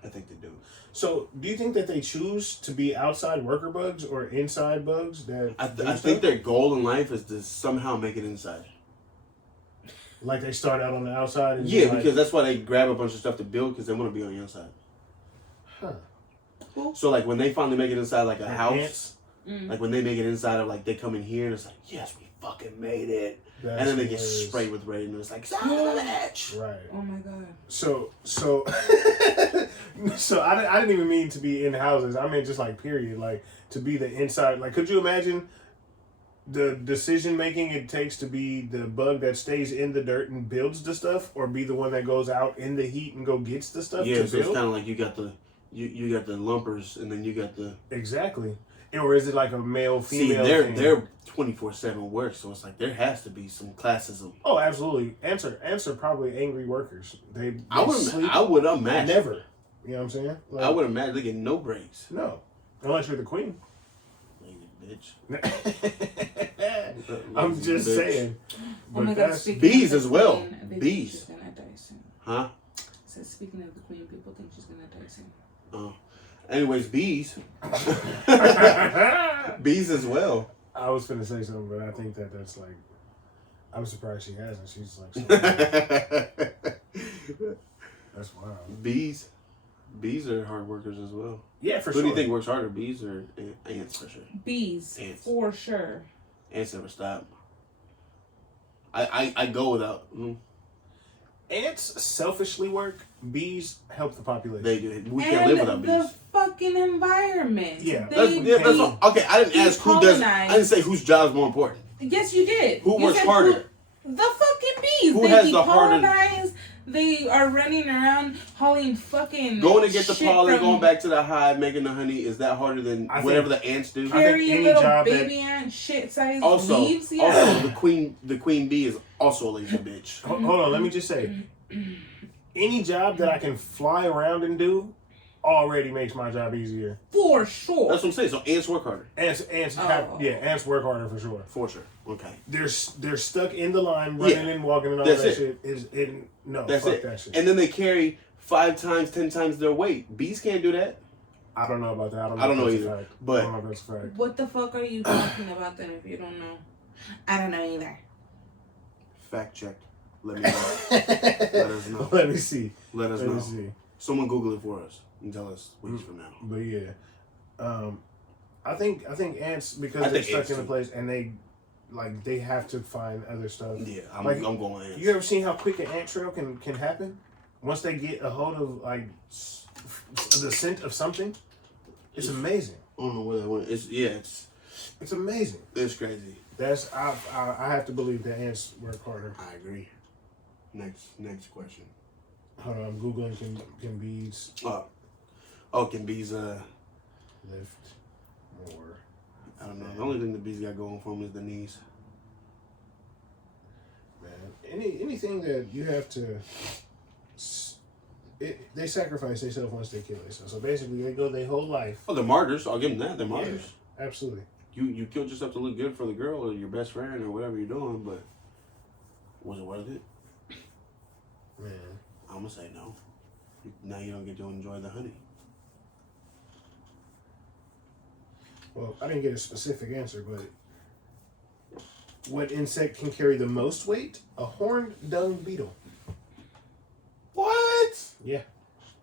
I think they do. so, do you think that they choose to be outside worker bugs or inside bugs? That I do think stuff? their goal in life is to somehow make it inside. Like they start out on the outside. And Yeah, like, because that's why they grab a bunch of stuff to build because they want to be on the inside. huh. So like when they finally make it inside like a Like house, ants? like when they make it inside of like they come in here and it's like yes we fucking made it, That's and then they get hilarious. sprayed with rain and it's like son of a bitch. Right. Oh my god. So so I didn't even mean to be in houses. I mean just like period, like to be the inside. Like, could you imagine the decision making it takes to be the bug that stays in the dirt and builds the stuff, or be the one that goes out in the heat and go gets the stuff Yeah, to so it's build? kind of like you got the you got the lumpers and then you got the Exactly. Or is it like a male female? see thing? they're 24/7 work, so it's like there has to be some classism. Oh, absolutely. Answer probably angry workers. They I sleep would imagine. never. You know what I'm saying? Like, I would imagine they get no breaks. No, unless you're the queen. Lazy bitch. I'm just Bitch. saying. Oh my But god. that's Speaking bees of as the well. queen, they think Bees. She's gonna die soon. Huh? So speaking of the queen, people think she's gonna die soon. Oh. Anyways, bees. Bees as well. I was finna say something, but I think that's like, I'm surprised she hasn't. She's like, so, that's wild. Bees. Bees are hard workers as well. Yeah, for Who sure. do you think works harder, bees or ants for sure? Bees, Ants. for sure. Ants never stop. I go without. Ants selfishly work. Bees help the population. They do. We can't live without the bees. fucking environment. Yeah. That's all. Okay, I didn't ask who does. colonize. I didn't say whose job is more important. Yes, you did. Who You works said harder? The fucking bees. Who They has the harder- decolonize. They are running around hauling fucking Going to get the shit pollen, from going back to the hive, making the honey. Is that harder than I whatever think- the ants do? I think carrying any little job baby ant shit sized Also, leaves. Yeah. also the queen bee is also a lazy bitch. Hold on, let me just say, any job that I can fly around and do already makes my job easier. For sure. That's what I'm saying. So ants work harder. Ants Oh. ants work harder for sure. For sure. Okay. They're stuck in the line, running and walking and all That's that it. shit. Is in no, That's fuck it. that shit. And then they carry 5 times, 10 times their weight. Bees can't do that. I don't know about that. I don't know if that's a either, fact. but- I don't know if that's a fact. What the fuck are you talking about then if you don't know? I don't know either. Fact check. Let me know. Let us know. Let me see. Let us Let me know. see. Someone Google it for us and tell us weeks from now. But yeah, I think ants, because they're stuck in a place and they have to find other stuff. Yeah, I'm going ants. You ever seen how quick an ant trail can happen? Once they get a hold of like the scent of something, it's amazing. I don't know where they went. It's amazing. It's crazy. I have to believe that ants work harder. I agree. Next question. Hold on, I'm googling can bees can bees lift more? I don't know. The only thing the bees got going for them is the knees. Man, anything that you have to, they sacrifice themselves once they kill themselves. So basically, they go their whole life. Oh, they're martyrs. I'll give them that. They're martyrs. Yeah, absolutely. You killed yourself to look good for the girl or your best friend or whatever you're doing, but was it worth it? Man, I'm gonna say no. Now you don't get to enjoy the honey. well, I didn't get a specific answer, but what insect can carry the most weight? A horned dung beetle. What? Yeah.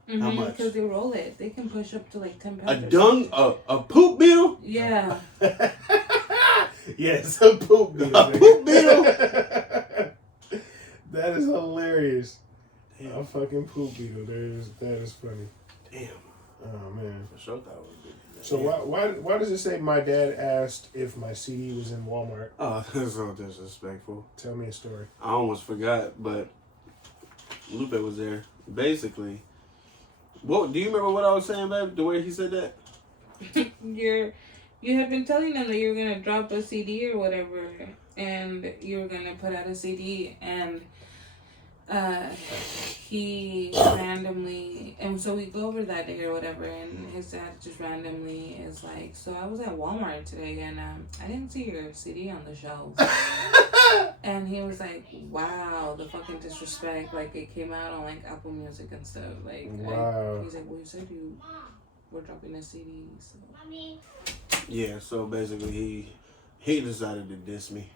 Mm-hmm, How much? Because they roll it. They can push up to like 10 A pounds. a poop beetle? Yeah. Yes, a poop beetle. A poop beetle? That is hilarious. Damn. A fucking poop beetle. That is funny. Damn. Oh man. For sure that was good. So why does it say my dad asked if my CD was in Walmart? Oh, that's so disrespectful. Tell me a story. I almost forgot, but Lupe was there. Basically, what do you remember what I was saying, babe? The way he said that? You had been telling them that you were gonna drop a CD or whatever, and you were gonna put out a CD, and he randomly, and so we go over that day or whatever, and his dad just randomly is like, so I was at Walmart today, and I didn't see your CD on the shelf. And he was like, wow, the fucking disrespect. Like, it came out on, like, Apple Music and stuff. Like, wow. He's like, well, you said you were dropping a CD, so. Yeah, so basically he decided to diss me.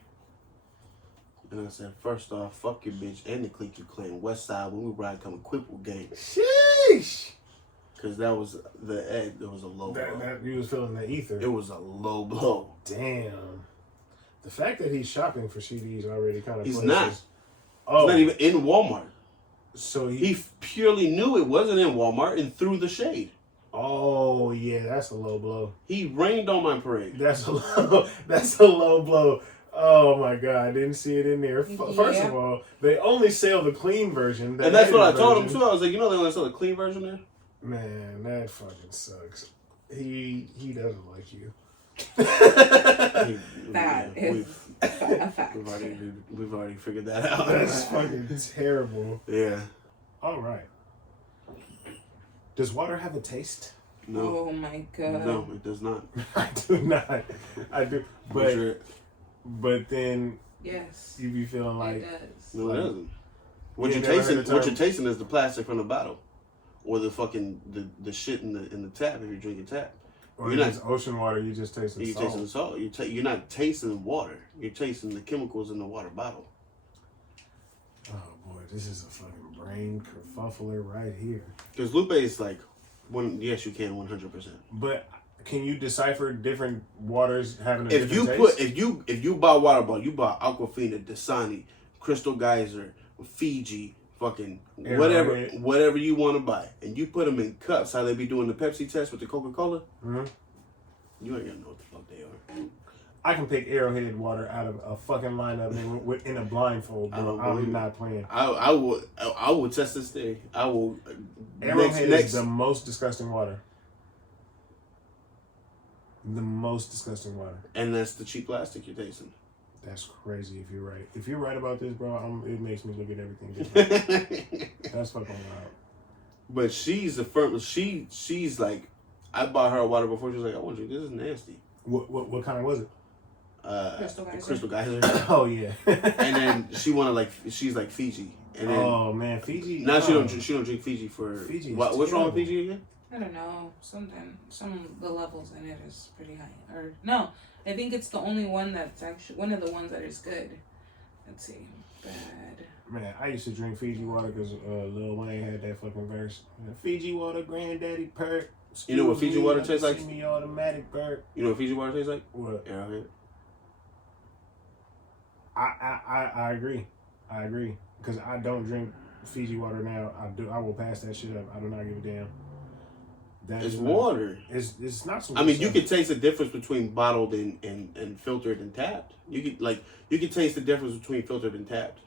And I said, first off, fuck your bitch and the clique you claim. West Side, when we ride, come equipped with gang. Sheesh. Because that was it was a low blow. That you was feeling the ether. It was a low blow. Damn. The fact that he's shopping for CDs already kind of. He's places. not. Oh. He's not even in Walmart. So he purely knew it wasn't in Walmart and threw the shade. Oh yeah, that's a low blow. He rained on my parade. That's a low blow. Oh my god, I didn't see it in there. First of all, they only sell the clean version. And that's what I told him too. I was like, you know they only sell the clean version there? Man, that fucking sucks. He doesn't like you. That is a fact. We've already figured that out. That's fucking terrible. Yeah. All right. Does water have a taste? No. Oh my god. No, it does not. I do not. I do. But then yes, you be feeling like it does. No, it doesn't. What you're tasting is the plastic from the bottle, or the fucking the shit in the tap if you're drinking tap. or you're it's ocean water. You just tasting You're salt. tasting salt. You're not tasting water. You're tasting the chemicals in the water bottle. Oh boy, this is a fucking brain kerfuffler right here. Because Lupe is like, yes, you can 100%. But can you decipher different waters having a If different you taste? if you buy water bottle, you buy Aquafina, Dasani, Crystal Geyser, Fiji, fucking whatever you want to buy, and you put them in cups, how they be doing the Pepsi test with the Coca-Cola, Mm-hmm. you ain't gonna know what the fuck they are. I can pick Arrowhead water out of a fucking lineup in a blindfold, bro. I'm not playing. I will test this thing. I will. Arrowhead is the most disgusting water. The most disgusting water. And that's the cheap plastic you're tasting. That's crazy if you're right. If you're right about this, bro, it makes me look at everything different. That's fucking wild. But she's a firm. She's like, I bought her a water before. She was like, I want you. This is nasty. What kind was it? Crystal Geyser. Oh yeah. And then she's like Fiji. And then, oh man, Fiji. Now she don't drink Fiji for Fiji. What's wrong with Fiji again? I don't know. Sometimes some of the levels in it is pretty high. Or no, I think it's the only one that's actually one of the ones that is good. Let's see. Bad. Man, I used to drink Fiji water because Lil Wayne had that fucking verse. Fiji water, granddaddy perk. You know what Fiji water tastes like? Semi-automatic bird. You know what Fiji water tastes like? What? Arrowhead. I agree. I agree. Because I don't drink Fiji water now. I will pass that shit up. I do not give a damn. It's water. It's not so. I mean, you can taste the difference between bottled and filtered and tapped. You can taste the difference between filtered and tapped.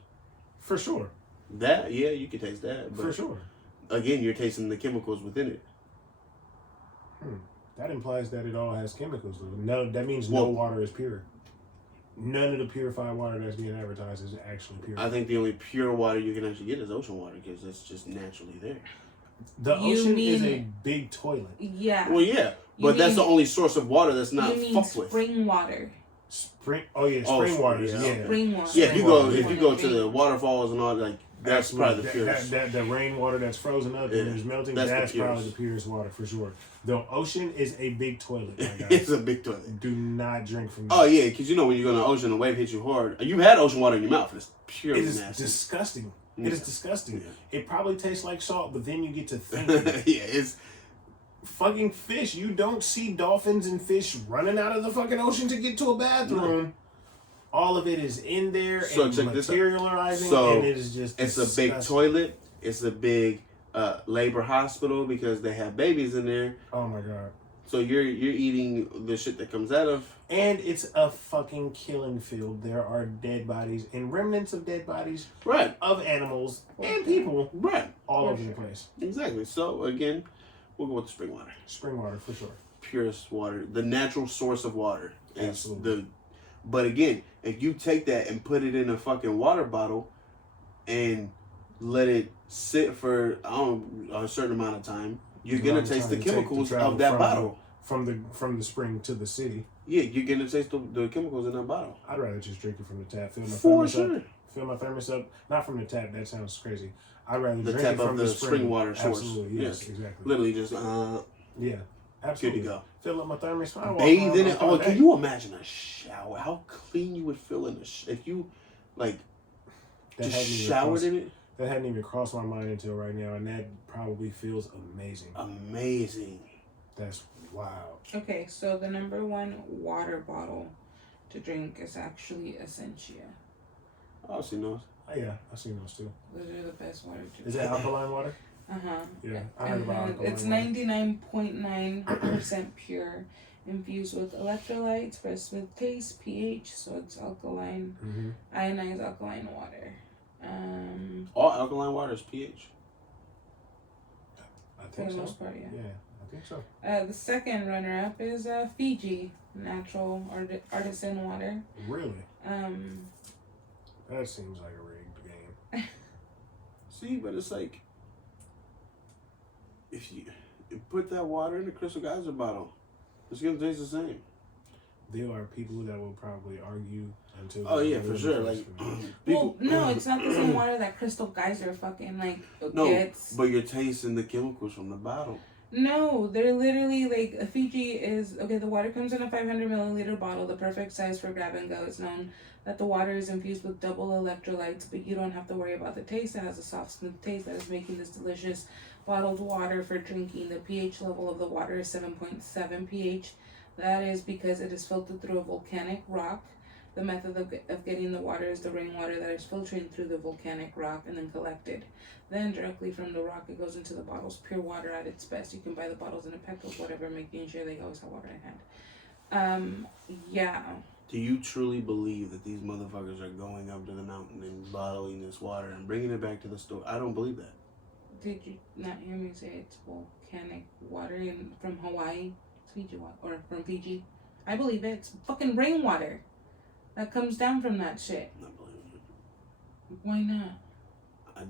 For sure. You can taste that. But for sure. Again, you're tasting the chemicals within it. That implies that it all has chemicals. No, that means no water is pure. None of the purified water that's being advertised is actually pure. I think the only pure water you can actually get is ocean water because it's just naturally there. The ocean is a big toilet. Yeah. Well, yeah, but that's the only source of water that's not fucked with. Spring water. Spring water. Yeah. Spring water. Yeah, if you go to the waterfalls and all, like that's probably the purest. The rainwater that's frozen up and is melting. That's probably the purest water for sure. The ocean is a big toilet. My guys. It's a big toilet. Do not drink from that. Oh yeah, because when you go to the ocean, the wave hits you hard. You had ocean water in your mouth. It's pure. It is nasty. disgusting. Yeah. It is disgusting. Yeah. It probably tastes like salt, but then you get to thinking. Yeah, it's fucking fish. You don't see dolphins and fish running out of the fucking ocean to get to a bathroom. No. All of it is in there and materializing, and it is just it's disgusting. A big toilet. It's a big labor hospital because they have babies in there. Oh my god. So you're eating the shit that comes out of. And it's a fucking killing field. There are dead bodies and remnants of dead bodies. Right. Of animals and people. Right. All over the place. Exactly. So again, we'll go with the spring water. Spring water for sure. Purest water. The natural source of water. Absolutely. But again, if you take that and put it in a fucking water bottle and let it sit for a certain amount of time, you're gonna taste the chemicals of that bottle. From the spring to the city. Yeah, you're gonna taste the chemicals in that bottle. I'd rather just drink it from the tap. Fill my thermos up. Not from the tap. That sounds crazy. I'd rather drink it from the spring water source. Absolutely. Yes. Exactly. Literally just yeah. Absolutely. Good to go. Fill up my thermos. Bathe in it. Oh, can you imagine a shower? How clean you would feel in if you just showered in it. That hadn't even crossed my mind until right now, and that probably feels amazing. Amazing. That's wow. Okay, so the number one water bottle to drink is actually Essentia. Oh, I've seen those. Oh, yeah, I've seen those too. Those are the best water to drink. Is that alkaline water? Yeah, I heard about alkaline It's 99.9% pure, infused with electrolytes, fresh with taste, pH, so it's alkaline, ionized alkaline water. All alkaline water is pH. I think for the so. most part, yeah. Yeah, I think so. The second runner-up is Fiji, natural artisan water. Really? That seems like a rigged game. See, but it's like if you put that water in a Crystal Geyser bottle, it's gonna taste the same. There are people that will probably argue until. Oh yeah, for sure. Like, well, no, it's not the same water that Crystal Geyser fucking gets. But you're tasting the chemicals from the bottle. No, they're literally Fiji is okay. The water comes in a 500 milliliter bottle, the perfect size for grab and go. It's known that the water is infused with double electrolytes, but you don't have to worry about the taste. It has a soft, smooth taste that is making this delicious bottled water for drinking. The pH level of the water is 7.7 pH. That is because it is filtered through a volcanic rock. The method of getting the water is the rainwater that is filtering through the volcanic rock and then collected. Then directly from the rock, it goes into the bottles. Pure water at its best. You can buy the bottles in a pack of whatever, making sure they always have water in hand. Yeah. Do you truly believe that these motherfuckers are going up to the mountain and bottling this water and bringing it back to the store? I don't believe that. Did you not hear me say it's volcanic water from Hawaii? It's Fiji water, or from Fiji. I believe it. It's fucking rainwater that comes down from that shit. I'm not believing it. Why not?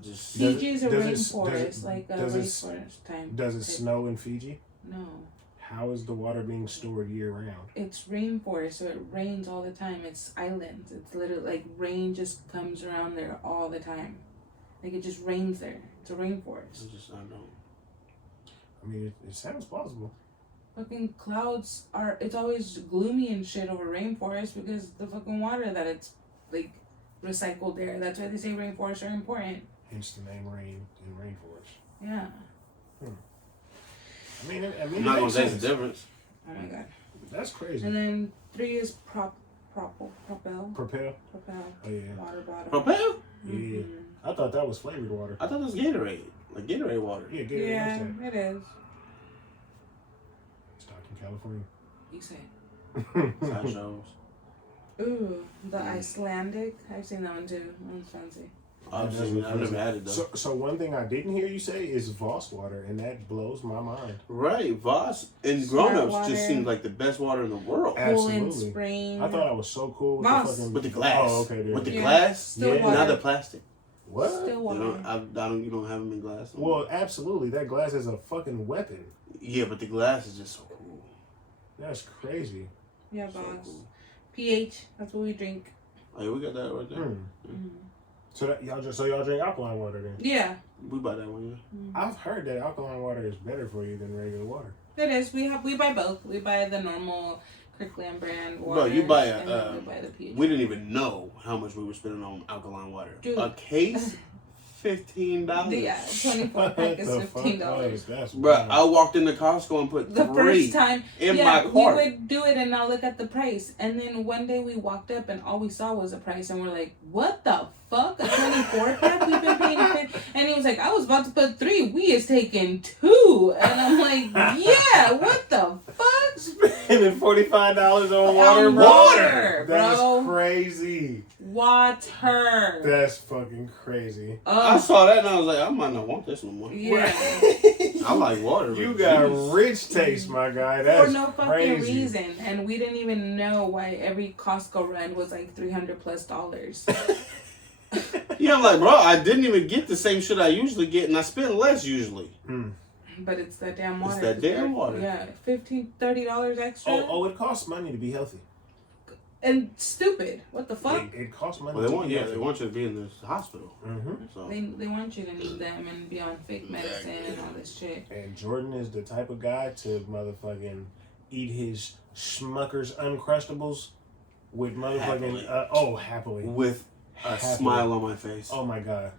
Fiji is a rainforest, a rainforest time. Does it snow in Fiji? No. How is the water being stored year round? It's rainforest, so it rains all the time. It's islands. It's literally rain just comes around there all the time. It just rains there. It's a rainforest. I don't. I mean, it sounds plausible. Fucking clouds it's always gloomy and shit over rainforest because the fucking water that it's recycled there. That's why they say rainforests are important. Hence the name rain and rainforest. Yeah. I'm not gonna taste the difference. Oh my god. That's crazy. And then 3 is Propel. Propel. Oh yeah. Water bottle. Propel? Yeah. I thought that was flavored water. I thought it was Gatorade. Like Gatorade water. Yeah, Gatorade. Yeah, it is. Stock in California. You say. Side shows. Ooh, the Icelandic. I've seen that one too. That one's fancy. I've never had it though. So one thing I didn't hear you say is Voss water, and that blows my mind. Right, Voss and Smart grown-ups water. just seems like the best water in the world. Absolutely. Poland Spring. I thought I was so cool with Voss. the fucking... With the glass. Oh, okay. There. With the Yeah. glass? Still Yeah. water. Not the plastic. What? Still You water. you don't have them in glass? Well, absolutely. That glass is a fucking weapon. Yeah, but the glass is just so cool. That's crazy. Yeah, So boss. cool. pH. That's what we drink. Oh, yeah, we got that right there. Mm. So y'all drink alkaline water then? Yeah, We buy that one, yeah. I've heard that alkaline water is better for you than regular water. it is. We buy both. We buy the normal Kirkland brand water. Bro, you buy and then we buy the pH. We didn't even know how much we were spending on alkaline water. Dude. A case, $15. Yeah, 24 pack is What the fuck? $15. That's Bro, wild. I walked into Costco and put The 3 first time, in yeah, my cart. we would do it and not look at the price. And then one day we walked up and all we saw was a price, and we're like, "What the fuck? A 24 pack? We've been paying." And he was like, "I was about to put 3. We is taking 2." And I'm like, "Yeah, what the fuck?" Spending $45 on water, bro. Water, That's bro. crazy. Water. That's fucking crazy. I saw that and I was like, I might not want this no more. Yeah. I like water. You but got jeez. rich taste, my guy. That's For no fucking crazy. reason, and we didn't even know why every Costco run was like $300+. Yeah, I'm like, bro, I didn't even get the same shit I usually get, and I spend less usually. But it's that damn water. It's that damn water. Yeah, $15-$30 extra. Oh, it costs money to be healthy. And stupid. What the fuck? It costs money Well, they to want, be yeah, healthy. they want you to be in this hospital. Mm-hmm. So They want you to need them and be on fake medicine and all this shit. And Jordan is the type of guy to motherfucking eat his Schmuckers Uncrustables with motherfucking happily with a Happily. smile on my face. Oh my god,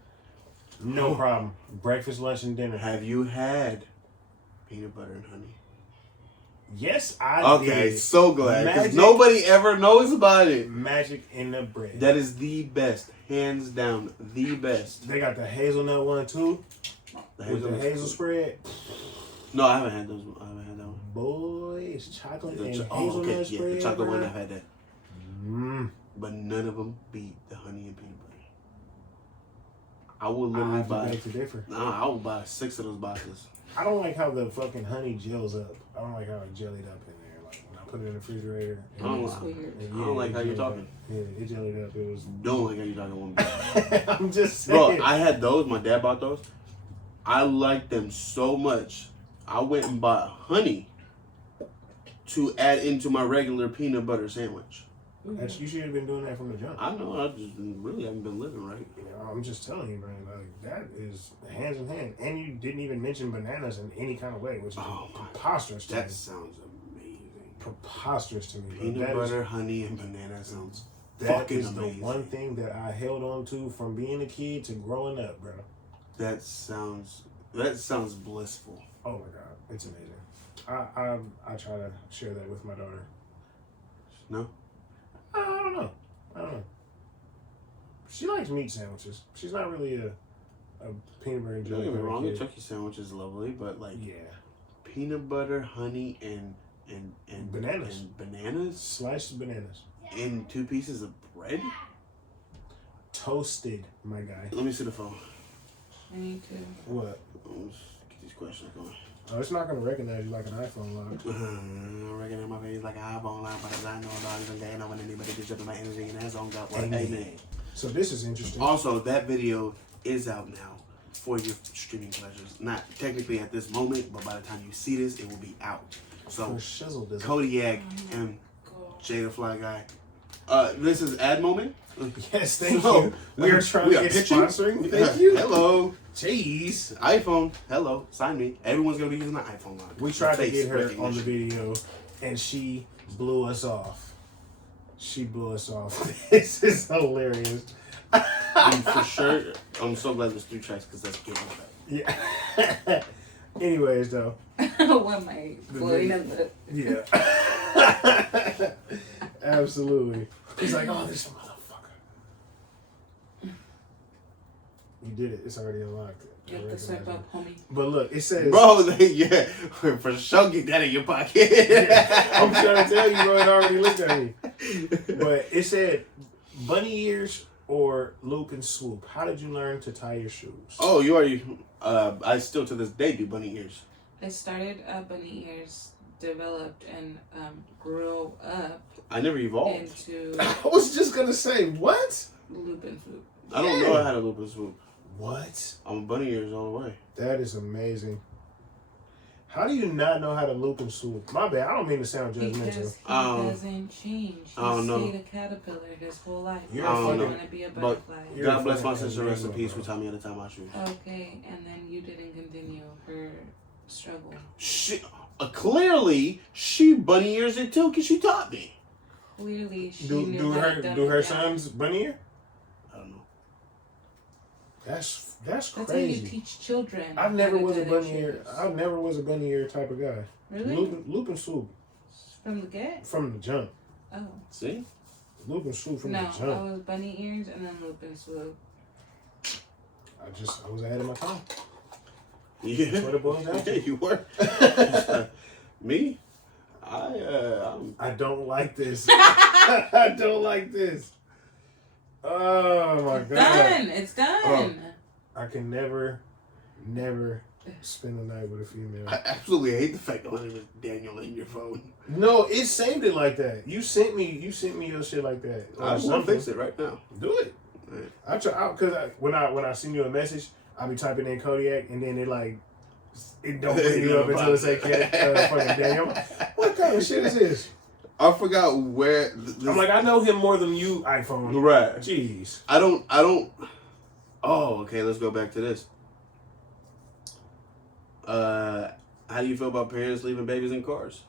no problem. Breakfast, lunch, and dinner. Have you had peanut butter and honey? Yes, I Okay, did. so glad because Magic. nobody ever knows about it. Magic in the bread. That is the best, hands down, the best. They got the hazelnut one too, with the hazel spread. No, I haven't had those. I haven't had that one. Boy, it's chocolate and The hazelnut spread. yeah, the chocolate one. bro. I've had that, but none of them beat the honey and peanut butter. I will I literally have to buy. beg to differ. Nah, I will buy 6 of those boxes. I don't like how the fucking honey gels up. I don't like how it jellied up in there. Like when I put it in the refrigerator. I don't It's like- weird. I don't like it how you're jellied talking. up. Yeah, it jellied up. It was. Don't like how you talking one. I'm just Bro, saying. I had those. My dad bought those. I liked them so much. I went and bought honey to add into my regular peanut butter sandwich. You should have been doing that from the jump. I know. I just really haven't been living right. You know, I'm just telling you, man. Like that is hands in hand, and you didn't even mention bananas in any kind of way, which is Oh, preposterous to That me. sounds amazing. Preposterous to me. bro. Peanut That is- butter, honey, and banana sounds That fucking is amazing. the one thing that I held on to from being a kid to growing up, bro. That sounds blissful. Oh my god, it's amazing. I try to share that with my daughter. No? I don't know. She likes meat sandwiches. She's not really a peanut butter and Don't jelly get me kind of wrong, a kid. turkey sandwich is lovely, but like Yeah, peanut butter, honey, and Bananas. and bananas sliced bananas, in 2 pieces of bread. toasted, my guy. Let me see the phone. I need to. What? Let's get these questions going. Oh, it's not gonna recognize you like an iPhone lock. I reckon in my face like an iPhone line, but as I know, dogs and dad, when anybody gets up in my energy and that's on God. Amen. So this is interesting. Also, that video is out now for your streaming pleasures. Not technically at this moment, but by the time you see this, it will be out. For So, shizzle, does it? Kodiak and Jada Fly Guy. This is ad moment. Yes, thank So, you. We are trying to get pitching. sponsoring. Thank you. Hello. Jeez. iPhone. Hello. Sign me. Everyone's going to be using the iPhone line. We tried to Face get her on the recognition. video, and she blew us off. This is hilarious. And for sure, I'm so glad there's 3 tracks because that's good. Yeah. Anyways, though. What my floating in the... Yeah. Absolutely. He's like, oh, this motherfucker. You did it. It's already unlocked. Get the swipe up, homie. But look, it says... Bro, yeah, for sure get that in your pocket. I'm trying to tell you, bro, it already looked at me. But it said, bunny ears or loop and swoop. How did you learn to tie your shoes? Oh, you already... I still to this day do bunny ears. I started bunny ears, developed, and grew up. I never evolved. Into I was just going to say, what? loop and swoop. I don't know how to loop and swoop. What? I'm bunny ears all the way. That is amazing. How do you not know how to loop and swoop? My bad. I don't mean to sound judgmental. Because he doesn't change. He I don't know. stayed a caterpillar his whole life. You're I don't know. going to be a butterfly. God bless my sister, rest in peace, who taught me how to tie my shoes. Okay, and then you didn't continue her struggle. She, clearly, she bunny ears it too, because she taught me. Clearly, she Do knew how to dumb her it down. sons bunny ear? I don't know. That's That's how you crazy. teach children. I never how to was a tie their bunny ear. shoes. I never was a bunny ear type of guy. Really? Loop and swoop From the get? from the jump. Oh. See? Loop and swoop from No, the I jump. was bunny ears and then loop and swoop. I was ahead of my time. Yeah. That's what it boils down Yeah, to. you were. Me? I don't like this. I don't like this. Oh my god. Done. It's done. I can never spend the night with a female. I absolutely hate the fact that my name is Daniel in your phone. No, it saved it like that. You sent me your shit like that. I will fix it right now. Do it. Right. I try because when I send you a message, I be typing in Codyak and then it don't bring you up until it say fucking Daniel. What kind of shit is this? I forgot where. I'm like, I know him more than you, iPhone. Right. Jeez. I don't. Oh, okay. Let's go back to this. How do you feel about parents leaving babies in cars?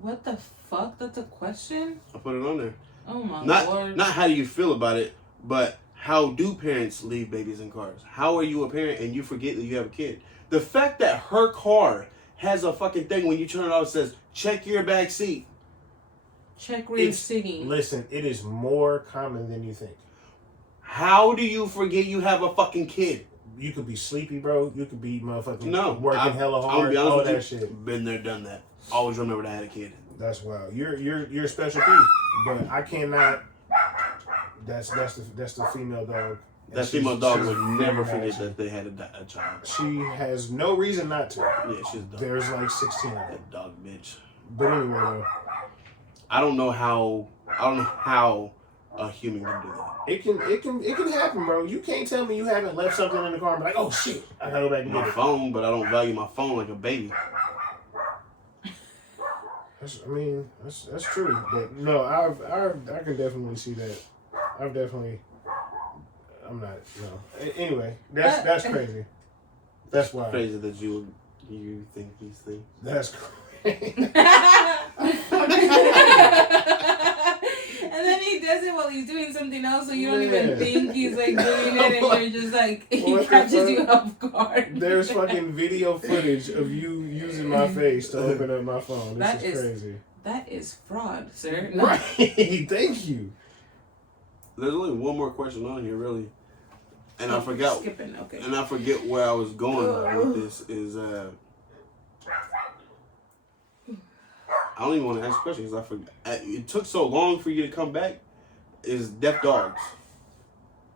What the fuck? That's a question? I put it on there. Oh my lord. Not how do you feel about it, but how do parents leave babies in cars? How are you a parent and you forget that you have a kid? The fact that her car has a fucking thing when you turn it off that says, check your back seat. Check where you're sitting. Listen, it is more common than you think. How do you forget you have a fucking kid? You could be sleepy, bro. You could be motherfucking working hella I'm hard. gonna be honest All with that you, shit. Been there, done that. Always remembered I had a kid. That's wild. You're a special piece, but I cannot. That's the female dog. That female dog would never forget that they had a child. She has no reason not to. Yeah, she's a dog. There's like 16 of them. That dog bitch. But anyway, though, I don't know how a human would do that. it can happen, bro. You can't tell me you haven't left something in the car and be like, oh shit, I gotta go back and My get it. phone, but I don't value my phone like a baby. That's true. But no, I can definitely see that. I'm not. No. Anyway, that's crazy. That's wild. Crazy that you think these things. That's crazy. And then he does it while he's doing something else, so you don't even think he's like doing it, and you're just like, he catches you off guard. There's fucking video footage of you using my face to open up my phone. This is crazy. That is fraud, sir. Right. Thank you. There's only one more question on here, really, and I forgot. Skipping, okay. And I forget where I was going with this. Is I don't even want to ask questions because I forgot. It took so long for you to come back. Is deaf dogs?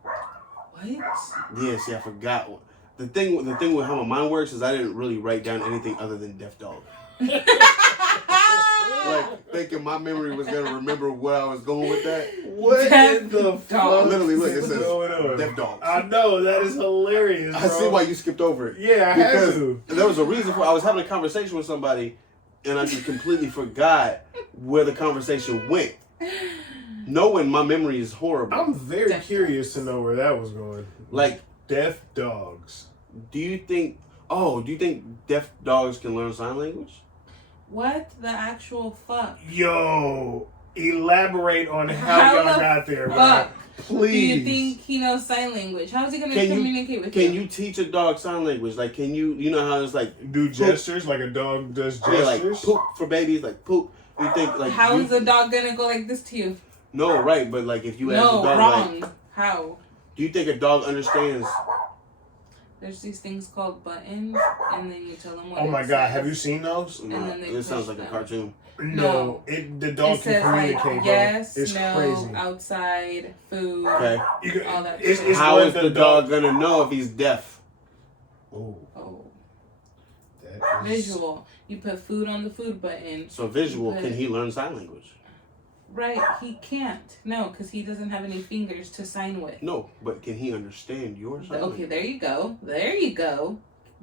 What? Yeah, see, I forgot. The thing with how my mind works is I didn't really write down anything other than deaf dog. Like thinking my memory was gonna remember where I was going with that. What in the fuck? Literally, look, it is says going on? deaf dogs. I know, that is hilarious, bro. I see why you skipped over it. Yeah, I had Because to. there was a reason for. I was having a conversation with somebody, and I just completely forgot where the conversation went. Knowing my memory is horrible. I'm very curious to know where that was going. Like, deaf dogs. do you think deaf dogs can learn sign language? What the actual fuck? Yo, elaborate on how y'all got there, bro. Fuck. Please. Do you think he knows sign language? How is he going to communicate with you? Can you teach a dog sign language? Like, you know how it's like do gestures like a dog does gestures? Yeah, like poop for babies, like poop. You think like how is a dog going to go like this to you? No, right, but like if you ask a dog, wrong. like, How? Do you think a dog understands? There's these things called buttons, and then you tell them what. Oh my god, have you seen those? And then they This sounds like them. a cartoon. No, the dog can communicate. Like, yes, it's no, crazy. Outside, food, Okay. all that. It's how is the dog gonna know if he's deaf? Oh. That is... Visual. You put food on the food button. So visual, can he learn sign language? Right, he can't. No, because he doesn't have any fingers to sign with. No, but can he understand your sign language? Okay, there you go. There you go.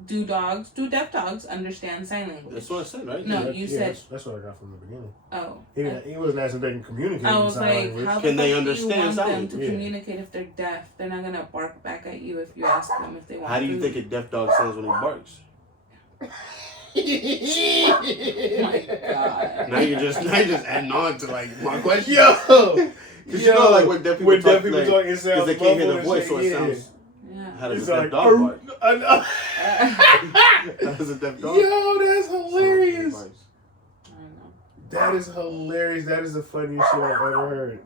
Do deaf dogs understand sign language? That's what I said, right? No, you said... That's what I got from the beginning. Oh. He wasn't asking if they can communicate I was sign like, language. how can they do understand you want sign them language? to communicate if they're deaf? They're not going to bark back at you if you ask them if they want How do you food. think a deaf dog sounds when he barks? Oh my god. Now you're just adding on to like my question. Yo! Because you know, like when deaf people talk, it sounds because they can't hear the muffled voice, so it and sounds. Yeah. How does It's a deaf like, dog bark? How does a deaf dog? Yo, that's hilarious. I don't know. That is hilarious. That is the funniest shit I've ever heard.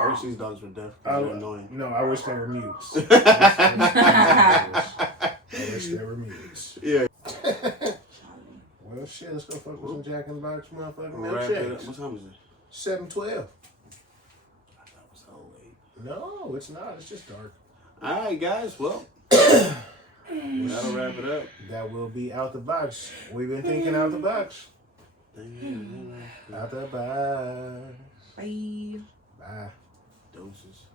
I wish these dogs were deaf. They're annoying. No, I wish they were mutes. I wish they were mutes. Yeah. Well, shit, let's go fuck with some Jack in the Box motherfucking Wrap it up. milkshakes. What time is it? 7:12. I thought it was so late. No, it's not. It's just dark. All right, guys. Well, that'll wrap it up. That will be Out the Box. We've been thinking out the box. Out the box. Bye. Bye. Doses.